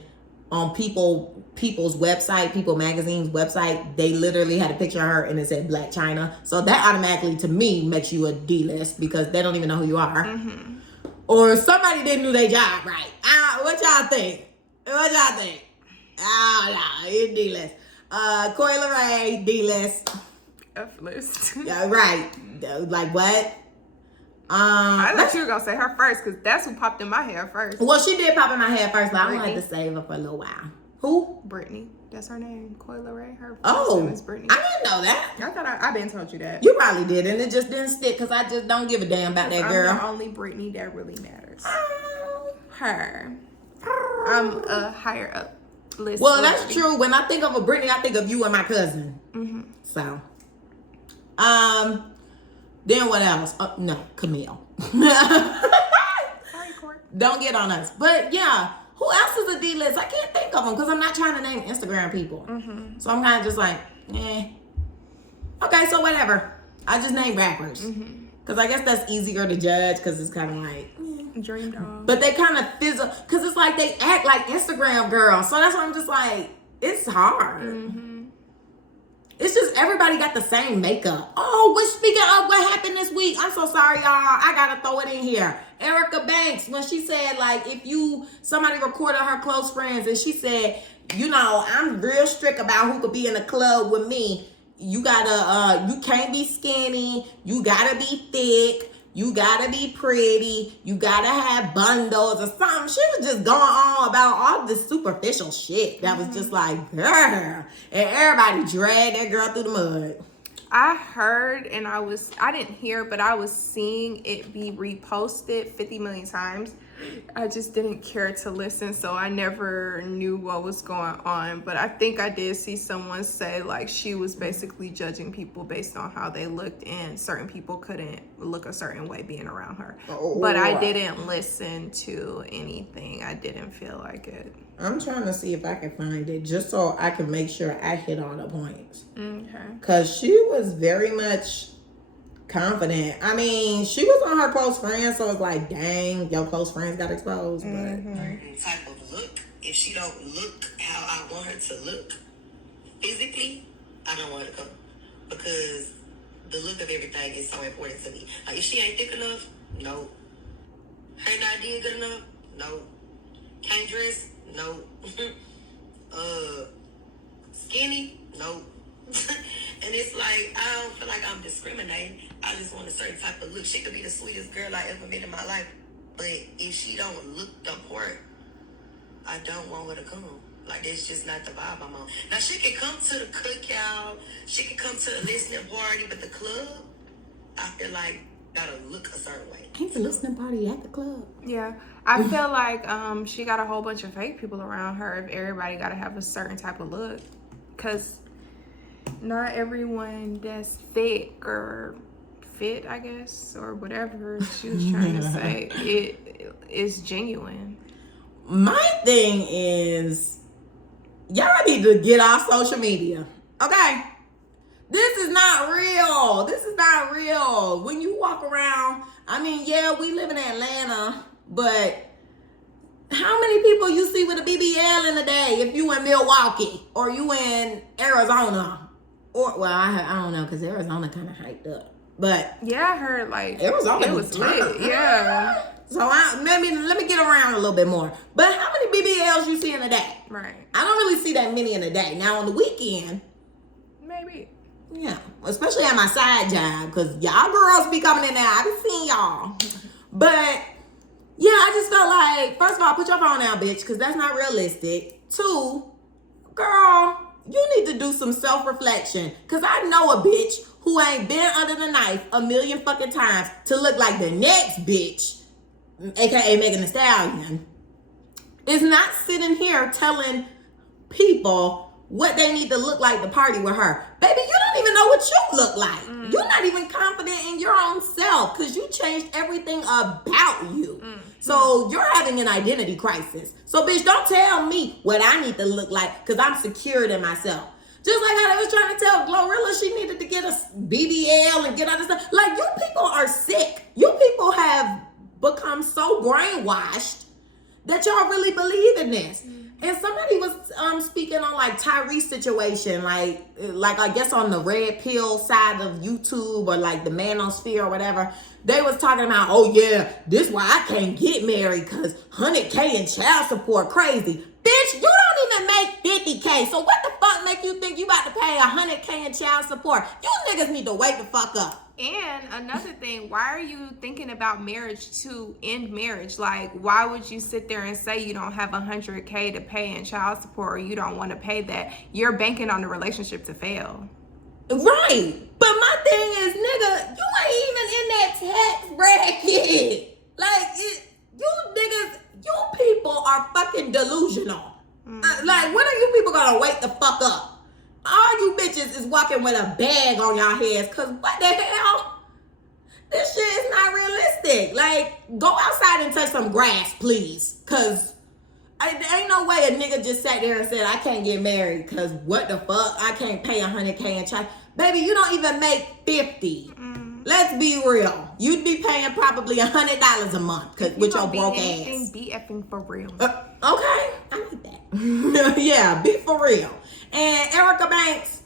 on People's website, People Magazine's website, they literally had a picture of her and it said Black China. So that automatically to me makes you a D-list because they don't even know who you are. Or somebody didn't do their job right. What y'all think? What y'all think? Oh, no, it's D-list. Coi Leray, D-list. F-list. Yeah, right. Like what? I thought you were going to say her first because that's who popped in my head first. Well, she did pop in my head first, but I'm going to have to save her for a little while. Who? Brittany. That's her name. Coi Leray. Her Oh, name is Brittany. I didn't know that. I thought I've been told you that. You probably did, and it just didn't stick because I just don't give a damn about that girl. I'm the only Brittany that really matters. Her. I'm a higher up list. Well, that's true. When I think of a Brittany, I think of you and my cousin. So, then what else? No, Camille. Sorry, Court. Don't get on us. But yeah, Who else is a D-list? I can't think of them because I'm not trying to name Instagram people. Mm-hmm. So I'm kind of just like, okay, so whatever. I just name rappers. Because I guess that's easier to judge because it's kind of like, Dream Dog. but they kind of fizzle, because it's like they act like Instagram girls. So that's why I'm just like, it's hard. Mm-hmm. It's just everybody got the same makeup. Oh, which speaking of what happened this week, I'm so sorry, y'all. I gotta throw it in here. Erica Banks, when she said, like, somebody recorded her close friends and she said, you know, I'm real strict about who could be in a club with me. You gotta, you can't be skinny. You gotta be thick. You gotta be pretty. You gotta have bundles or something. She was just going on about all this superficial shit that was just like, girl. And everybody dragged that girl through the mud. I heard and I didn't hear, but I was seeing it be reposted 50 million times. I just didn't care to listen, so I never knew what was going on. But I think I did see someone say, like, she was basically judging people based on how they looked, and certain people couldn't look a certain way being around her. But I didn't listen to anything. I didn't feel like it. I'm trying to see if I can find it just so I can make sure I hit all the points. Okay. Because she was very much confident. I mean, she was on her close friends, so it's like, dang, your close friends got exposed. But type of look, if she don't look how I want her to look physically, I don't want her to come, because the look of everything is so important to me. Like, if she ain't thick enough, no. Her not did good enough, no. Can't dress, no. Skinny, no. And it's like, I don't feel like I'm discriminating. I just want a certain type of look. She could be the sweetest girl I ever met in my life, but if she don't look the part, I don't want her to come. Like, that's just not the vibe I'm on. Now, she can come to the cookout, she can come to the listening party, but the club, I feel like, gotta look a certain way. ain't the listening party at the club? Yeah, I feel like she got a whole bunch of fake people around her if everybody got to have a certain type of look. Because not everyone that's thick or fit, I guess, or whatever she was trying to say, it is genuine. My thing is, y'all need to get off social media, okay? This is not real. This is not real. When you walk around, I mean, yeah, we live in Atlanta, but how many people you see with a BBL in a day if you in Milwaukee or you in Arizona? Or, well, I don't know, because Arizona kind of hyped up. But yeah, I heard like Arizona it was lit. Yeah. So let me get around a little bit more. But how many BBLs you see in a day? Right. I don't really see that many in a day. Now on the weekend, maybe. yeah, especially at my side job, because y'all girls be coming in there. I be seeing y'all. But yeah, I just felt like, first of all, put your phone down, bitch, because that's not realistic. 2, girl, you need to do some self-reflection, because I know a bitch who ain't been under the knife a million fucking times to look like the next bitch, aka Megan Thee Stallion, is not sitting here telling people what they need to look like to party with her. Baby, you don't even know what you look like. You're not even confident in your own self, because you changed everything about you. So you're having an identity crisis. So bitch, don't tell me what I need to look like, because I'm secured in myself. Just like how they was trying to tell Glorilla she needed to get a BBL and get all this stuff. Like, you people are sick. You people have become so brainwashed that y'all really believe in this. And somebody was speaking on like Tyrese's situation, like I guess on the red pill side of YouTube or like the manosphere or whatever. They was talking about, oh yeah, this why I can't get married, because 100K in child support crazy. Bitch, you don't even make 50K. So what the fuck make you think you about to pay 100K in child support? You niggas need to wake the fuck up. And another thing, why are you thinking about marriage to end marriage? Like, why would you sit there and say you don't have 100K to pay in child support, or you don't want to pay that? You're banking on the relationship to fail. Right. But my thing is, nigga, you ain't even in that tax bracket. Like, you niggas, you people are fucking delusional. Like, when are you people gonna wake the fuck up? All you bitches is walking with a bag on y'all heads, because what the hell? This shit is not realistic. Like, go outside and touch some grass, please. Because Ain't no way a nigga just sat there and said, I can't get married because what the fuck? I can't pay $100K in child. Baby, you don't even make 50. Let's be real. You'd be paying probably $100 a month with your broke ass. Be effing for real. Okay, I like that. Yeah, be for real. And Erica Banks,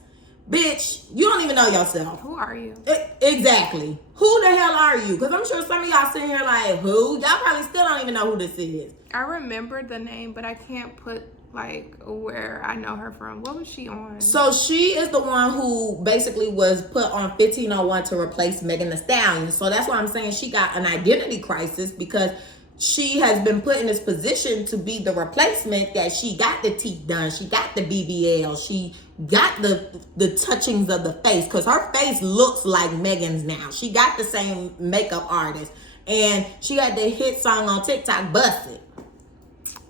bitch, you don't even know yourself. Who are you? Exactly. Who the hell are you? Because I'm sure some of y'all sitting here like, who? Y'all probably still don't even know who this is. I remember the name, but I can't put like where I know her from. What was she on? So she is the one who basically was put on 1501 to replace Megan Thee Stallion. So that's why I'm saying she got an identity crisis, because she has been put in this position to be the replacement, that she got the teeth done, she got the BBL, she got the touchings of the face, because her face looks like Megan's now. She got the same makeup artist, and she got the hit song on TikTok, Busted.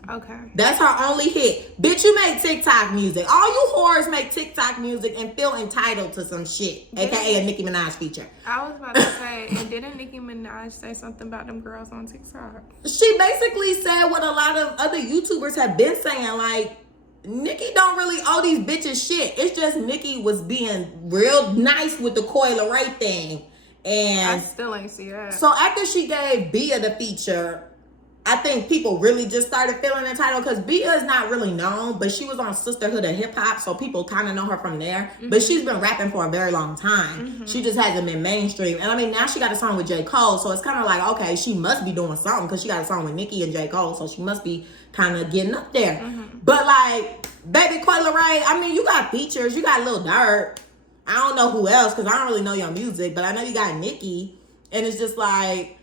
Okay. That's her only hit. Bitch, you make TikTok music. All you whores make TikTok music and feel entitled to some shit, aka a Nicki Minaj feature. I was about to say, and didn't Nicki Minaj say something about them girls on TikTok? She basically said what a lot of other YouTubers have been saying, like, Nicki don't really owe these bitches shit. It's just Nicki was being real nice with the Coi Leray thing. And I still ain't see that. so after she gave Bia the feature, I think people really just started feeling entitled, because Bia is not really known, but she was on Sisterhood of Hip Hop, so people kind of know her from there. But she's been rapping for a very long time. She just hasn't been mainstream. And I mean, now she got a song with J. Cole, so it's kind of like, okay, she must be doing something, because she got a song with Nicki and J. Cole, so she must be kind of getting up there. But like, baby Coi Leray, I mean, you got features, you got Lil Durk. I don't know who else, because I don't really know your music, but I know you got Nicki, and it's just like,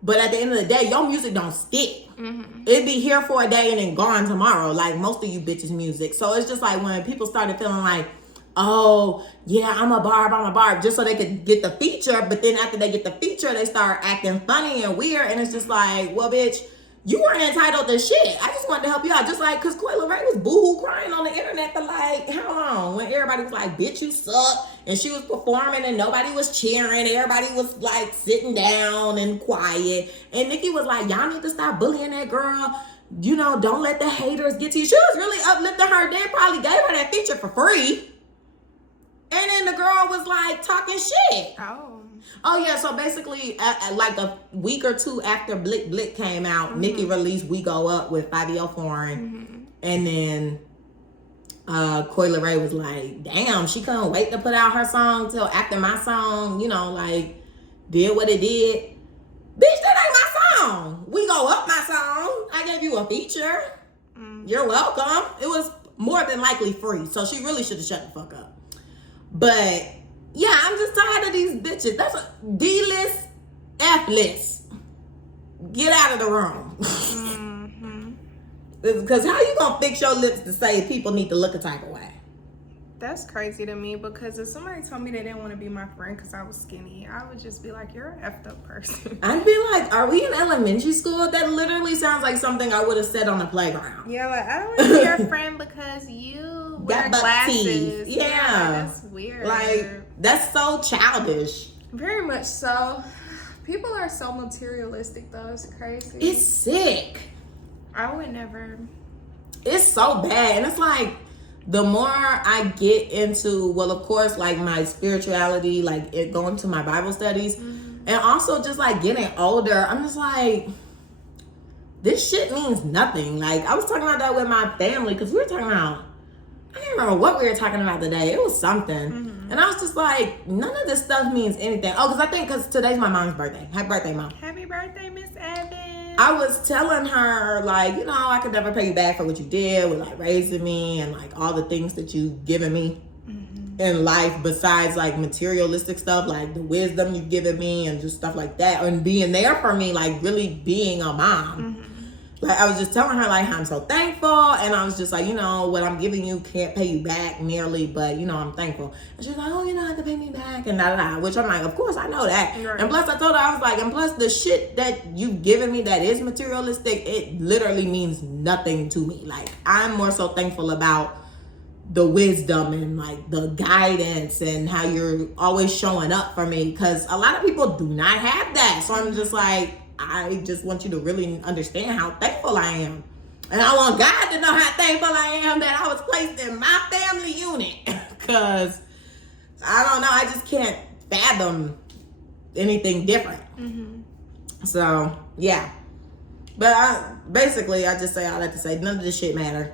but at the end of the day, your music don't stick. It'd be here for a day and then gone tomorrow, like most of you bitches' music. So it's just like when people started feeling like, oh, yeah, I'm a barb, just so they could get the feature. But then after they get the feature, they start acting funny and weird. And it's just like, well, bitch, you weren't entitled to shit. I just wanted to help you out. Just like, because Coi Leray was boohoo crying on the internet for like, how long? When everybody was like, bitch, you suck. And she was performing and nobody was cheering. Everybody was like sitting down and quiet. And Nicki was like, y'all need to stop bullying that girl. You know, don't let the haters get to you. She was really uplifting her. They probably gave her that feature for free. And then the girl was like talking shit. Oh yeah, so basically, like a week or two after Blick Blick came out, Nicki released We Go Up with Fabio Foreign. And then Coi Leray was like, damn, she couldn't wait to put out her song till after my song, you know, like, did what it did. Bitch, that ain't my song. We Go Up my song. I gave you a feature. You're welcome. It was more than likely free, so she really should have shut the fuck up. But yeah, I'm just tired of these bitches. That's a D-list, F-list. Get out of the room. Because how you gonna fix your lips to say people need to look a type of way? That's crazy to me, because if somebody told me they didn't want to be my friend because I was skinny, I would just be like, you're an effed up person. I'd be like, are we in elementary school? That literally sounds like something I would have said on the playground. Yeah, like, I don't want to be your friend because you wear glasses. Yeah, that's weird. Like, that's so childish. Very much so. People are so materialistic, though. It's crazy. It's sick. I would never. It's so bad. And it's like, the more I get into, well, of course, like my spirituality, like it going to my Bible studies, and also just like getting older, I'm just like, this shit means nothing. Like, I was talking about that with my family, because we were talking about, I can't remember what we were talking about today. It was something. And I was just like, none of this stuff means anything. Oh, because today's my mom's birthday. Happy birthday, Mom. Happy birthday, Miss Evans. I was telling her, like, you know, I could never pay you back for what you did with, like, raising me and, like, all the things that you've given me in life besides, like, materialistic stuff, like the wisdom you've given me and just stuff like that. And being there for me, like, really being a mom. Like, I was just telling her, like, I'm so thankful. And I was just like, you know, what I'm giving you can't pay you back nearly, but, you know, I'm thankful. And she's like, oh, you don't have to pay me back and da-da-da. Which I'm like, of course, I know that. Right. And plus, I told her, I was like, and plus, the shit that you've given me that is materialistic, it literally means nothing to me. Like, I'm more so thankful about the wisdom and, like, the guidance and how you're always showing up for me. Because a lot of people do not have that. So I'm just like, I just want you to really understand how thankful I am. And I want God to know how thankful I am that I was placed in my family unit. Because, I don't know, I just can't fathom anything different. So, yeah. But basically, I just say all that to say none of this shit matter.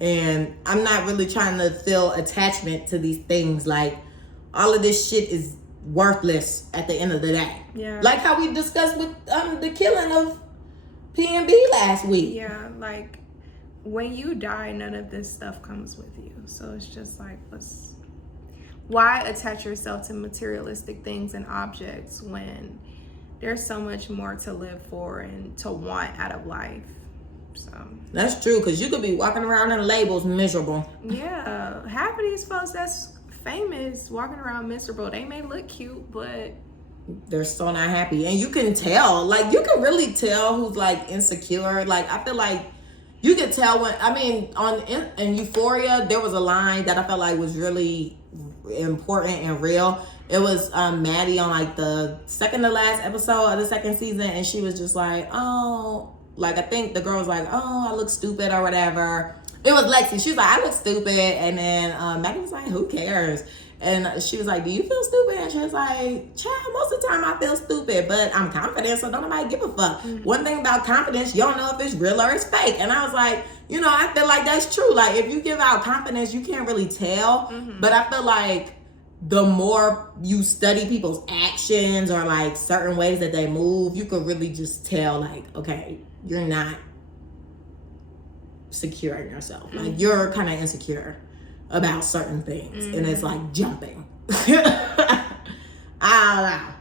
And I'm not really trying to feel attachment to these things. Like, all of this shit is worthless at the end of the day. Yeah. Like how we discussed with the killing of P&B last week. Yeah, like when you die, none of this stuff comes with you. So it's just like, why attach yourself to materialistic things and objects when there's so much more to live for and to want out of life? So that's true, because you could be walking around in labels miserable. Yeah, half of these folks that's famous walking around miserable. They may look cute, but they're so not happy. And you can tell, like, you can really tell who's like insecure. Like, I feel like you could tell when, I mean, in Euphoria, there was a line that I felt like was really important and real. It was Maddie on like the second to last episode of the second season, and she was just like, oh, like, I think the girl was like, oh, I look stupid or whatever. It was Lexi. She was like, I look stupid. And then Maddie was like, who cares? And she was like, do you feel stupid? And she was like, child, most of the time I feel stupid, but I'm confident, so don't nobody give a fuck. One thing about confidence, you don't know if it's real or it's fake. And I was like, you know, I feel like that's true. Like, if you give out confidence, you can't really tell. But I feel like the more you study people's actions or like certain ways that they move, you could really just tell, like, okay, you're not secure in yourself. Like, you're kind of insecure about certain things, and it's like jumping. I don't know.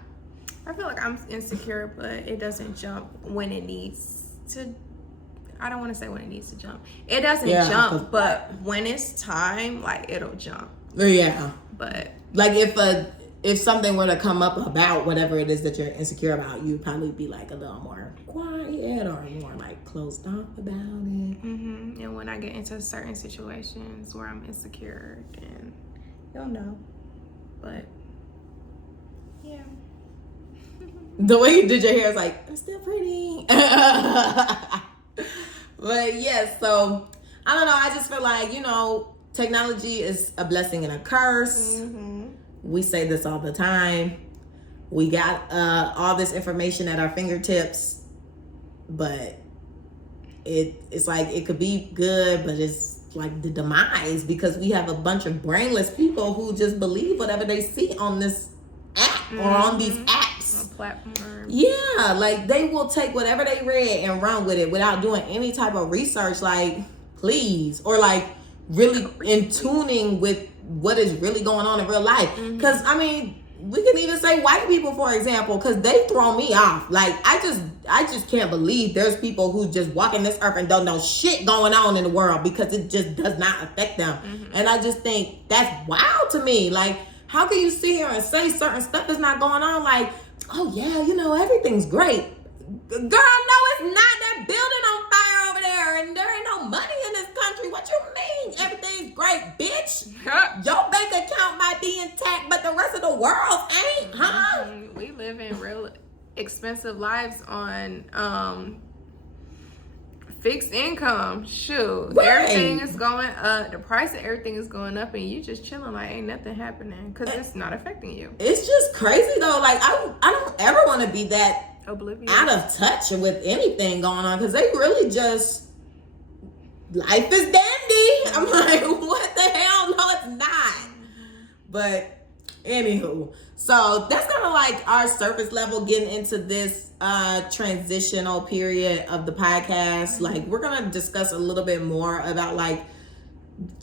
I feel like I'm insecure, but it doesn't jump when it needs to. I don't want to say when it needs to jump. It doesn't jump, but when it's time, like, it'll jump. Yeah. But like, if something were to come up about whatever it is that you're insecure about, you'd probably be like a little more quiet or more like closed off about it. And when I get into certain situations where I'm insecure, then you'll know. But yeah. The way you did your hair is like, I'm still pretty. But yeah, so I don't know. I just feel like, you know, technology is a blessing and a curse. We say this all the time. We got all this information at our fingertips, but it's like it could be good, but it's like the demise, because we have a bunch of brainless people who just believe whatever they see on this app or on these apps. On platform. Yeah, like they will take whatever they read and run with it without doing any type of research. Like, please, or like really in tuning with what is really going on in real life. Because I mean, we can even say white people, for example, because they throw me off. Like, I just can't believe there's people who just walk in this earth and don't know shit going on in the world because it just does not affect them. And I just think that's wild to me. Like, how can you sit here and say certain stuff is not going on? Like, oh yeah, you know, everything's great. Girl, no, it's not. That building on fire over there, and there ain't no money in this country. What you mean? Everything's great, bitch. Your bank account might be intact, but the rest of the world ain't, huh? We live in real expensive lives on fixed income. Shoot, Right. everything is going up. The price of everything is going up, and you just chilling like ain't nothing happening because it's not affecting you. It's just crazy though. Like, I don't ever want to be that Oblivious. out of touch with anything going on, because they really just, life is dandy. I'm like, what the hell? No, it's not. But anywho, so that's kind of like our surface level getting into this transitional period of the podcast. Like, we're gonna discuss a little bit more about like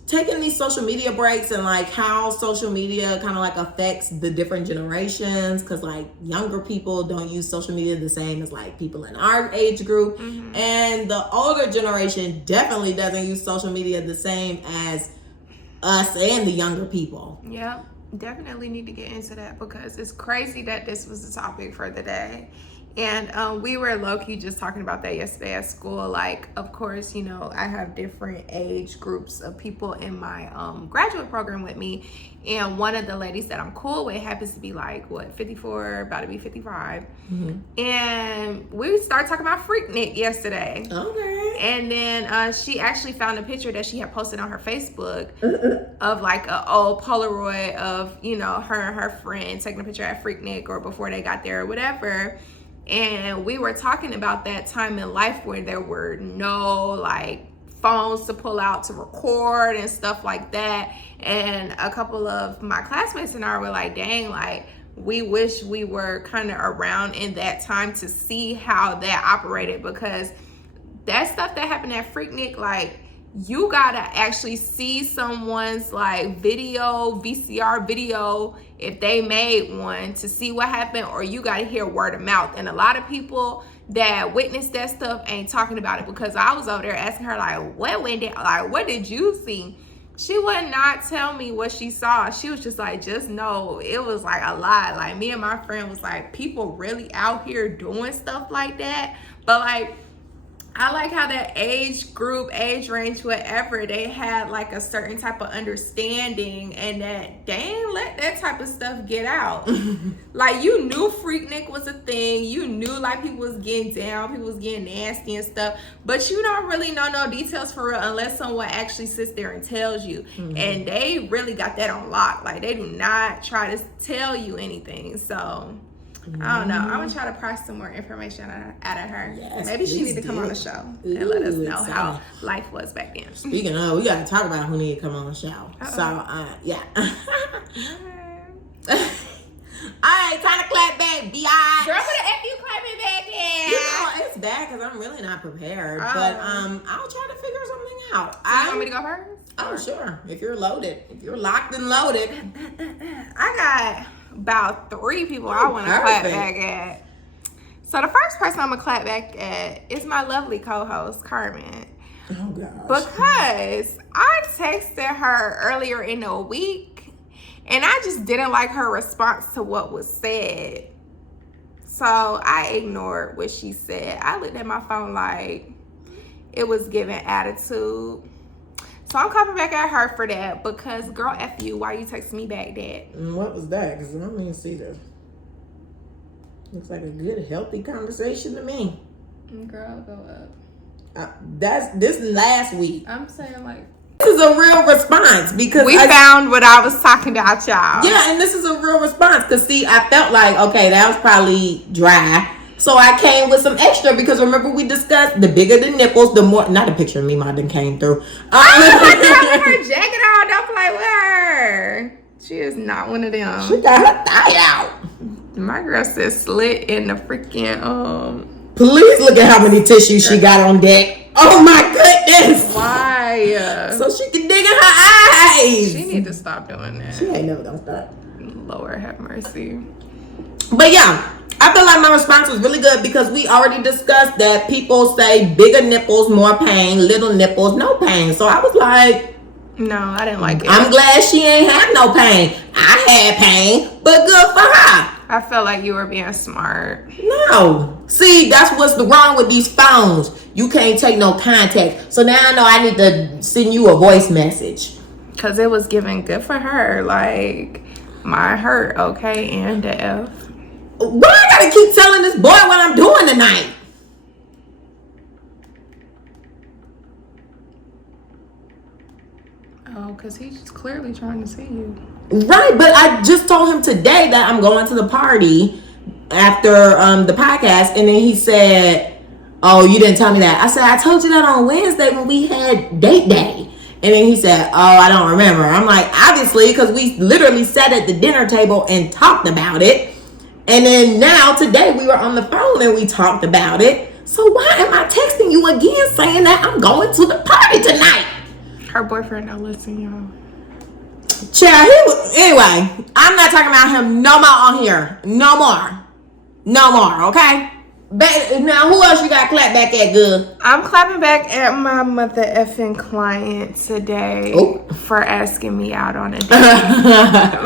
taking these social media breaks and like how social media kind of like affects the different generations, because like younger people don't use social media the same as like people in our age group, and the older generation definitely doesn't use social media the same as us and the younger people. Yep, definitely need to get into that because it's crazy that this was the topic for the day. And we were low-key just talking about that yesterday at school. Like, of course, you know, I have different age groups of people in my graduate program with me. And one of the ladies that I'm cool with happens to be like, what, 54, about to be 55. And we started talking about Freaknik yesterday. Okay. And then she actually found a picture that she had posted on her Facebook of like an old Polaroid of, you know, her and her friend taking a picture at Freaknik or before they got there or whatever. And we were talking about that time in life where there were no like phones to pull out to record and stuff like that. And a couple of my classmates and I were like, dang, like we wish we were kind of around in that time to see how that operated, because that stuff that happened at Freaknik, like you gotta actually see someone's like video, VCR video, if they made one, to see what happened, or you gotta hear word of mouth. And a lot of people that witnessed that stuff ain't talking about it, because I was over there asking her like, what went down? Like, what did you see? She would not tell me what she saw. She was just like, just know it was like a lot. Like me and my friend was like, people really out here doing stuff like that. But like, I like how that age group, age range, whatever, they had like a certain type of understanding, and that they ain't let that type of stuff get out. Like you knew Freaknik was a thing. You knew like people was getting down, people was getting nasty and stuff, but you don't really know no details for real unless someone actually sits there and tells you. And they really got that on lock. Like they do not try to tell you anything. So I don't know. I'm gonna try to pry some more information out of her. Yes, maybe she need to come on the show and let us know how life was back then. Speaking of, we gotta talk about who need to come on the show. So, yeah. Alright, time to clap back, B.I. Girl, put an F you clapping back in. You know, it's bad because I'm really not prepared. But I'll try to figure something out. You want me to go first? Oh, sure. If you're loaded. If you're locked and loaded. I got about 3 people I want to clap back at. So the first person I'm gonna clap back at is my lovely co-host Carmen. Oh gosh. Because I texted her earlier in the week and I just didn't like her response to what was said. So I ignored what she said. I looked at my phone like it was giving attitude. So I'm clapping back at her for that, because girl, F you, why you texting me back that? And what was that? Because I don't even see this. Looks like a good, healthy conversation to me. Girl, go up. This last week. I'm saying like, this is a real response because we found what I was talking about, y'all. Yeah, and this is a real response because see, I felt like, okay, that was probably dry. So I came with some extra because remember we discussed the bigger the nipples, the more, not a picture of me, mine done came through. With her jacket on, don't play with her. She is not one of them. She got her thigh out. My girl says slit in the freaking Please look at how many tissues she got on deck. Oh my goodness. Why? So she can dig in her eyes. She need to stop doing that. She ain't never gonna stop. Lord have mercy. But yeah, I feel like my response was really good because we already discussed that people say bigger nipples, more pain, little nipples, no pain. So I was like, no, I didn't like it. I'm glad she ain't have no pain. I had pain, but good for her. I felt like you were being smart. No. See, that's what's wrong with these phones. You can't take no contact. So now I know I need to send you a voice message. Because it was giving good for her. Like, my hurt, okay, and the F. Why I gotta keep telling this boy what I'm doing tonight? Oh, because he's clearly trying to see you. Right, but I just told him today that I'm going to the party after the podcast, and then he said, oh, you didn't tell me that. I said, I told you that on Wednesday when we had date day. And then he said, oh, I don't remember. I'm like, obviously, because we literally sat at the dinner table and talked about it. And then now today we were on the phone and we talked about it. So why am I texting you again saying that I'm going to the party tonight? Her boyfriend don't listen, y'all. Child, anyway, I'm not talking about him no more on here. No more, okay? Now, who else you got clap back at, good? I'm clapping back at my mother effing client today for asking me out on a date.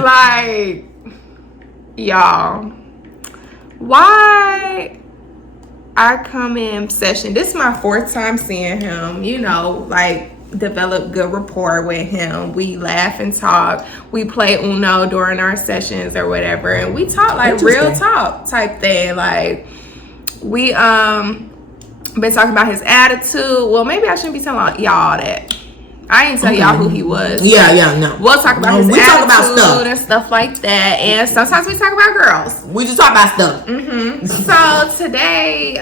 Like, y'all, why I come in session. This is my 4th time seeing him. You know, like develop good rapport with him. We laugh and talk. We play Uno during our sessions or whatever, and we talk like real talk type thing. Like we been talking about his attitude. Well, maybe I shouldn't be telling y'all that. I ain't tell y'all who he was. Yeah, no. We'll talk about his attitude talk about stuff and stuff like that. And sometimes we talk about girls. We just talk about stuff. So today,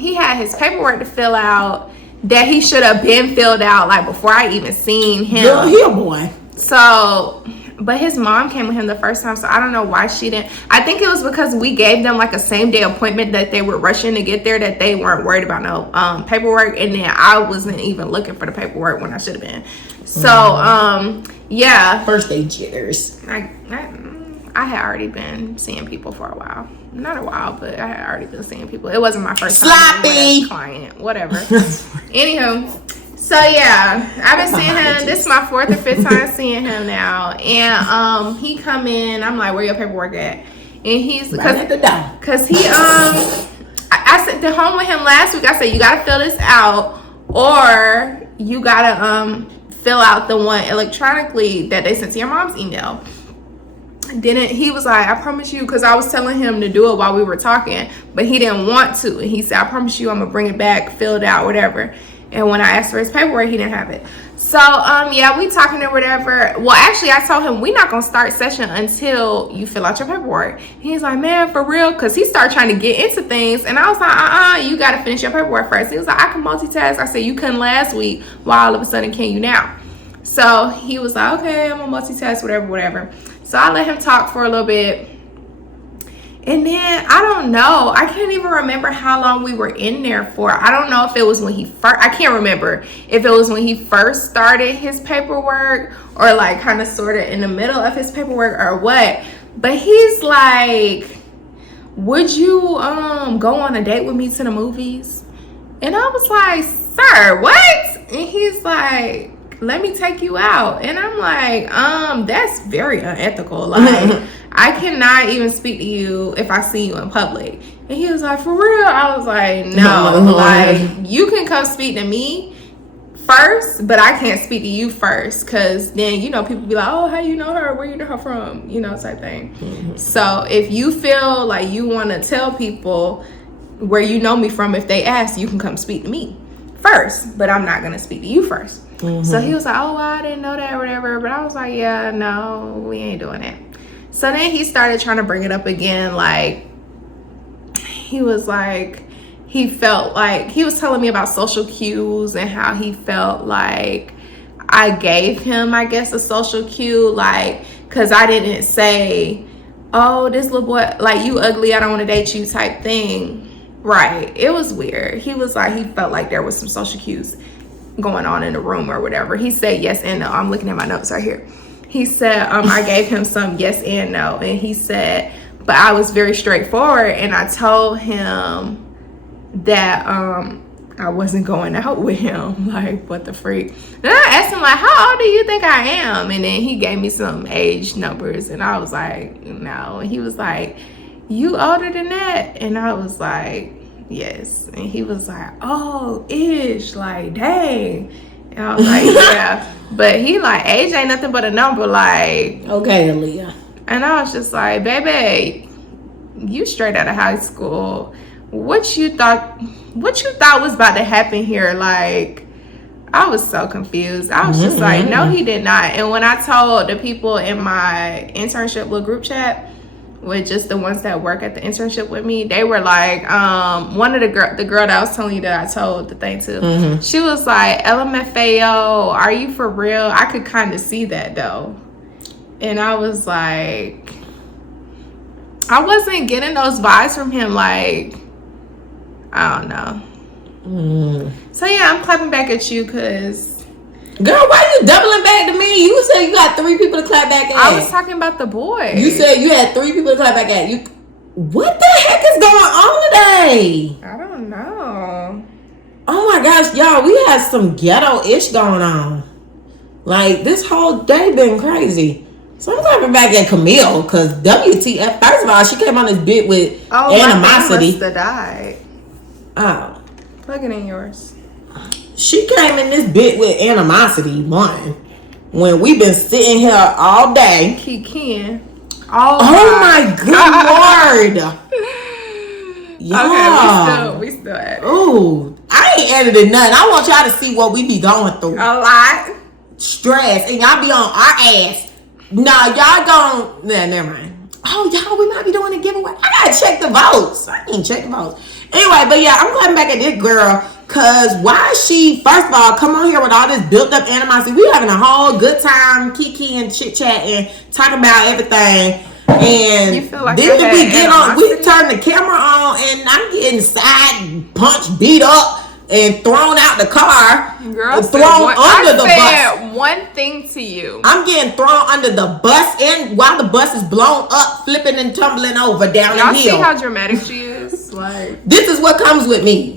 he had his paperwork to fill out that he should have been filled out like before I even seen him. Girl, he a boy. So, but his mom came with him the first time, so I don't know why she didn't. I think it was because we gave them like a same day appointment that they were rushing to get there, that they weren't worried about no paperwork, and then I wasn't even looking for the paperwork when I should have been. So, yeah. First day jitters. I had already been seeing people for a while. Not a while, but I had already been seeing people. It wasn't my first time Sloppy client, whatever. Anywho, so yeah, I've been seeing him. This is my 4th or 5th time seeing him now, and he come in. I'm like, "Where your paperwork at?" And he's because he I sent the home with him last week. I said, "You gotta fill this out, or you gotta fill out the one electronically that they sent to your mom's email." He was like, "I promise you," because I was telling him to do it while we were talking, but he didn't want to, and he said, "I promise you I'm gonna bring it back, fill it out, whatever." And when I asked for his paperwork, he didn't have it. So yeah, we talking or whatever. Well, actually, I told him we're not gonna start session until you fill out your paperwork. He's like, "Man, for real?" Because he started trying to get into things, and I was like, you gotta finish your paperwork first. He was like, "I can multitask." I said, "You couldn't last week. Why all of a sudden can you now?" So he was like, "Okay, I'm gonna multitask, whatever." So I let him talk for a little bit. And then, I don't know. I can't even remember how long we were in there for. I don't know if it was when he first... I can't remember if it was when he first started his paperwork or like kind of sort of in the middle of his paperwork or what. But he's like, "Would you go on a date with me to the movies?" And I was like, "Sir, what?" And he's like, "Let me take you out." And I'm like, that's very unethical. Like, I cannot even speak to you if I see you in public. And he was like, "For real?" I was like, "No, like, you can come speak to me first, but I can't speak to you first, because then, you know, people be like, "Oh, how you know her? Where you know her from?" You know, type thing. So if you feel like you want to tell people where you know me from, if they ask, you can come speak to me first, but I'm not going to speak to you first. So he was like, "Oh, well, I didn't know that," or whatever. But I was like, "Yeah, no, we ain't doing it." So then he started trying to bring it up again. Like, he was like, he felt like, he was telling me about social cues and how he felt like I gave him, I guess, a social cue. Like, because I didn't say, "Oh, this little boy, like, you ugly, I don't want to date you," type thing. Right. It was weird. He was like, he felt like there was some social cues going on in the room or whatever. He said yes and no. I'm looking at my notes right here. He said I gave him some yes and no, and he said, but I was very straightforward, and I told him that I wasn't going out with him. Like, what the freak. Then I asked him, like, "How old do you think I am?" And then he gave me some age numbers, and I was like, "No." And he was like, "You older than that?" And I was like, "Yes." And he was like, "Oh, ish, like, dang." And I was like, "Yeah." But he like, age ain't nothing but a number, like. Okay, Aaliyah. And I was just like, "Baby, you straight out of high school. What you thought was about to happen here?" Like, I was so confused. I was just like, no, he did not. And when I told the people in my internship little group chat, with just the ones that work at the internship with me, they were like, one of the girl that I was telling you that I told the thing to, she was like, "LMFAO, are you for real?" I could kind of see that though. And I was like, I wasn't getting those vibes from him. Like, I don't know. So yeah, I'm clapping back at you because, girl, why you doubling back to me? You said you got 3 people to clap back at. I was talking about the boy. You said you had 3 people to clap back at. You, what the heck is going on today? I don't know. Oh my gosh, y'all, we had some ghetto-ish going on. Like, this whole day been crazy. So I'm clapping back at Camille, because WTF, first of all, she came on this bit with animosity. Must have died. Oh. Plug it in yours. She came in this bit with animosity, one. When we been sitting here all day. Kikiing. Oh my good Lord. Yeah. Okay, we still at it. Ooh. I ain't edited nothing. I want y'all to see what we be going through. A lot. Stress. And y'all be on our ass. Nah, y'all gon' nah, never mind. Oh, y'all, we might be doing a giveaway. I gotta check the votes. I didn't check the votes. Anyway, but yeah, I'm coming back at this girl. Cause why she, first of all, come on here with all this built up animosity. We having a whole good time, kiki and chit chat and talking about everything. And you feel like then we get on, we turn the camera on, and I'm getting side punched, beat up, and thrown out the car. Girl, thrown under the bus. I said one thing to you. I'm getting thrown under the bus, and while the bus is blown up, flipping and tumbling over down the hill. Y'all see how dramatic she is? Like, this is what comes with me.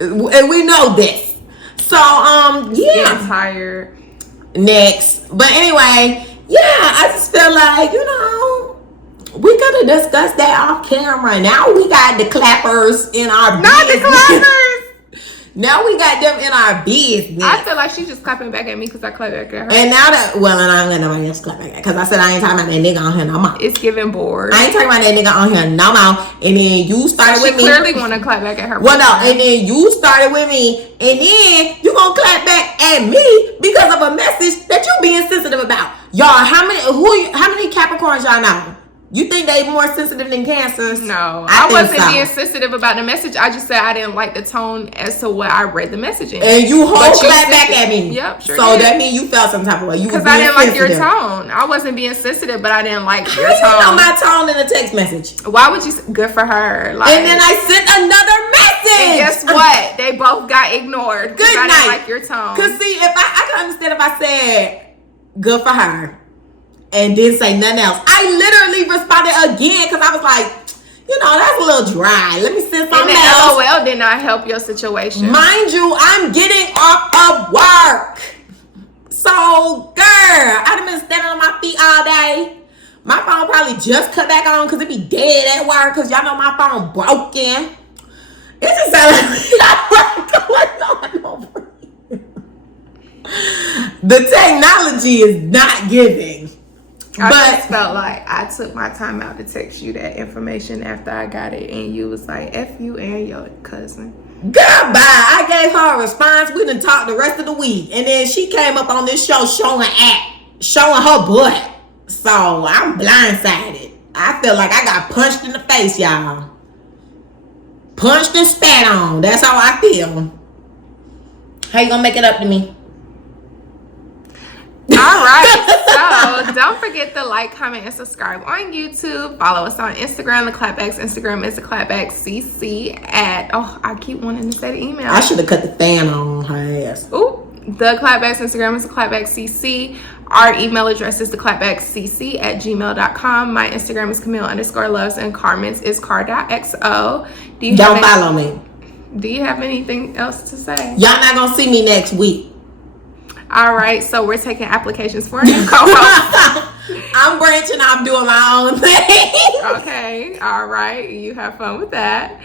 And we know this. So, yeah. Getting tired. Next. But anyway, yeah, I just feel like, you know, we could have discussed that off camera. Now we got the clappers in our Not business. the clappers. Now we got them in our business. I feel like she's just clapping back at me because I clap back at her. And now that, well, and I ain't gonna nobody else clap back at, because I said I ain't talking about that nigga on here no more. It's giving bored. I ain't talking about that nigga on here no more. And then you started with me. She clearly want to clap back at her. Well, no, and then you started with me, and then you gonna clap back at me because of a message that you being sensitive about. Y'all, how many Capricorns y'all know? You think they more sensitive than Cancers? No, I wasn't so. being sensitive about the message. I just said I didn't like the tone as to what I read the message in. And you whole clap back at me. Yep, sure. So that means you felt some type of way. Because I didn't like your tone. I wasn't being sensitive, but I didn't like your tone. How you know my tone in a text message? Why would you? Good for her. Like, and then I sent another message. And guess what? They both got ignored. Good I night. didn't like your tone. Cause see, if I can understand if I said good for her and didn't say nothing else. I literally responded again because I was like, you know, that's a little dry. Let me send something else. And LOL did not help your situation. Mind you, I'm getting off of work. So, girl, I done been standing on my feet all day. My phone probably just cut back on because it be dead at work because y'all know my phone broken. It just sounds like what's going on over here. The technology is not giving. I just felt like I took my time out to text you that information after I got it, and you was like, F you and your cousin. Goodbye. I gave her a response. We done talked the rest of the week. And then she came up on this show showing her butt. So I'm blindsided. I feel like I got punched in the face, y'all. Punched and spat on. That's how I feel. How you gonna make it up to me? All right, so don't forget to like, comment, and subscribe on YouTube. Follow us on Instagram. The Clapback's Instagram is theclapbackcc at, I keep wanting to say the email. I should have cut the fan on her ass. Ooh, the Clapback's Instagram is theclapbackcc. Our email address is theclapbackcc at gmail.com. My Instagram is Camille_loves and Carmen's is car.xo. Don't follow me. Do you have anything else to say? Y'all not gonna see me next week. All right, so we're taking applications for a new co-host. I'm branching off, doing my own thing. Okay, all right. You have fun with that.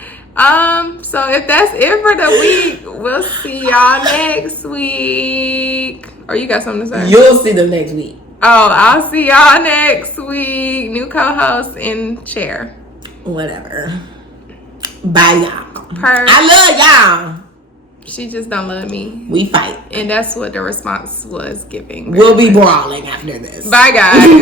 So if that's it for the week, we'll see y'all next week. Or you got something to say? You'll see them next week. Oh, I'll see y'all next week. New co-host in chair. Whatever. Bye, y'all. Purr. I love y'all. She just don't love me. We fight. And that's what the response was giving. We'll be brawling after this. Bye, guys.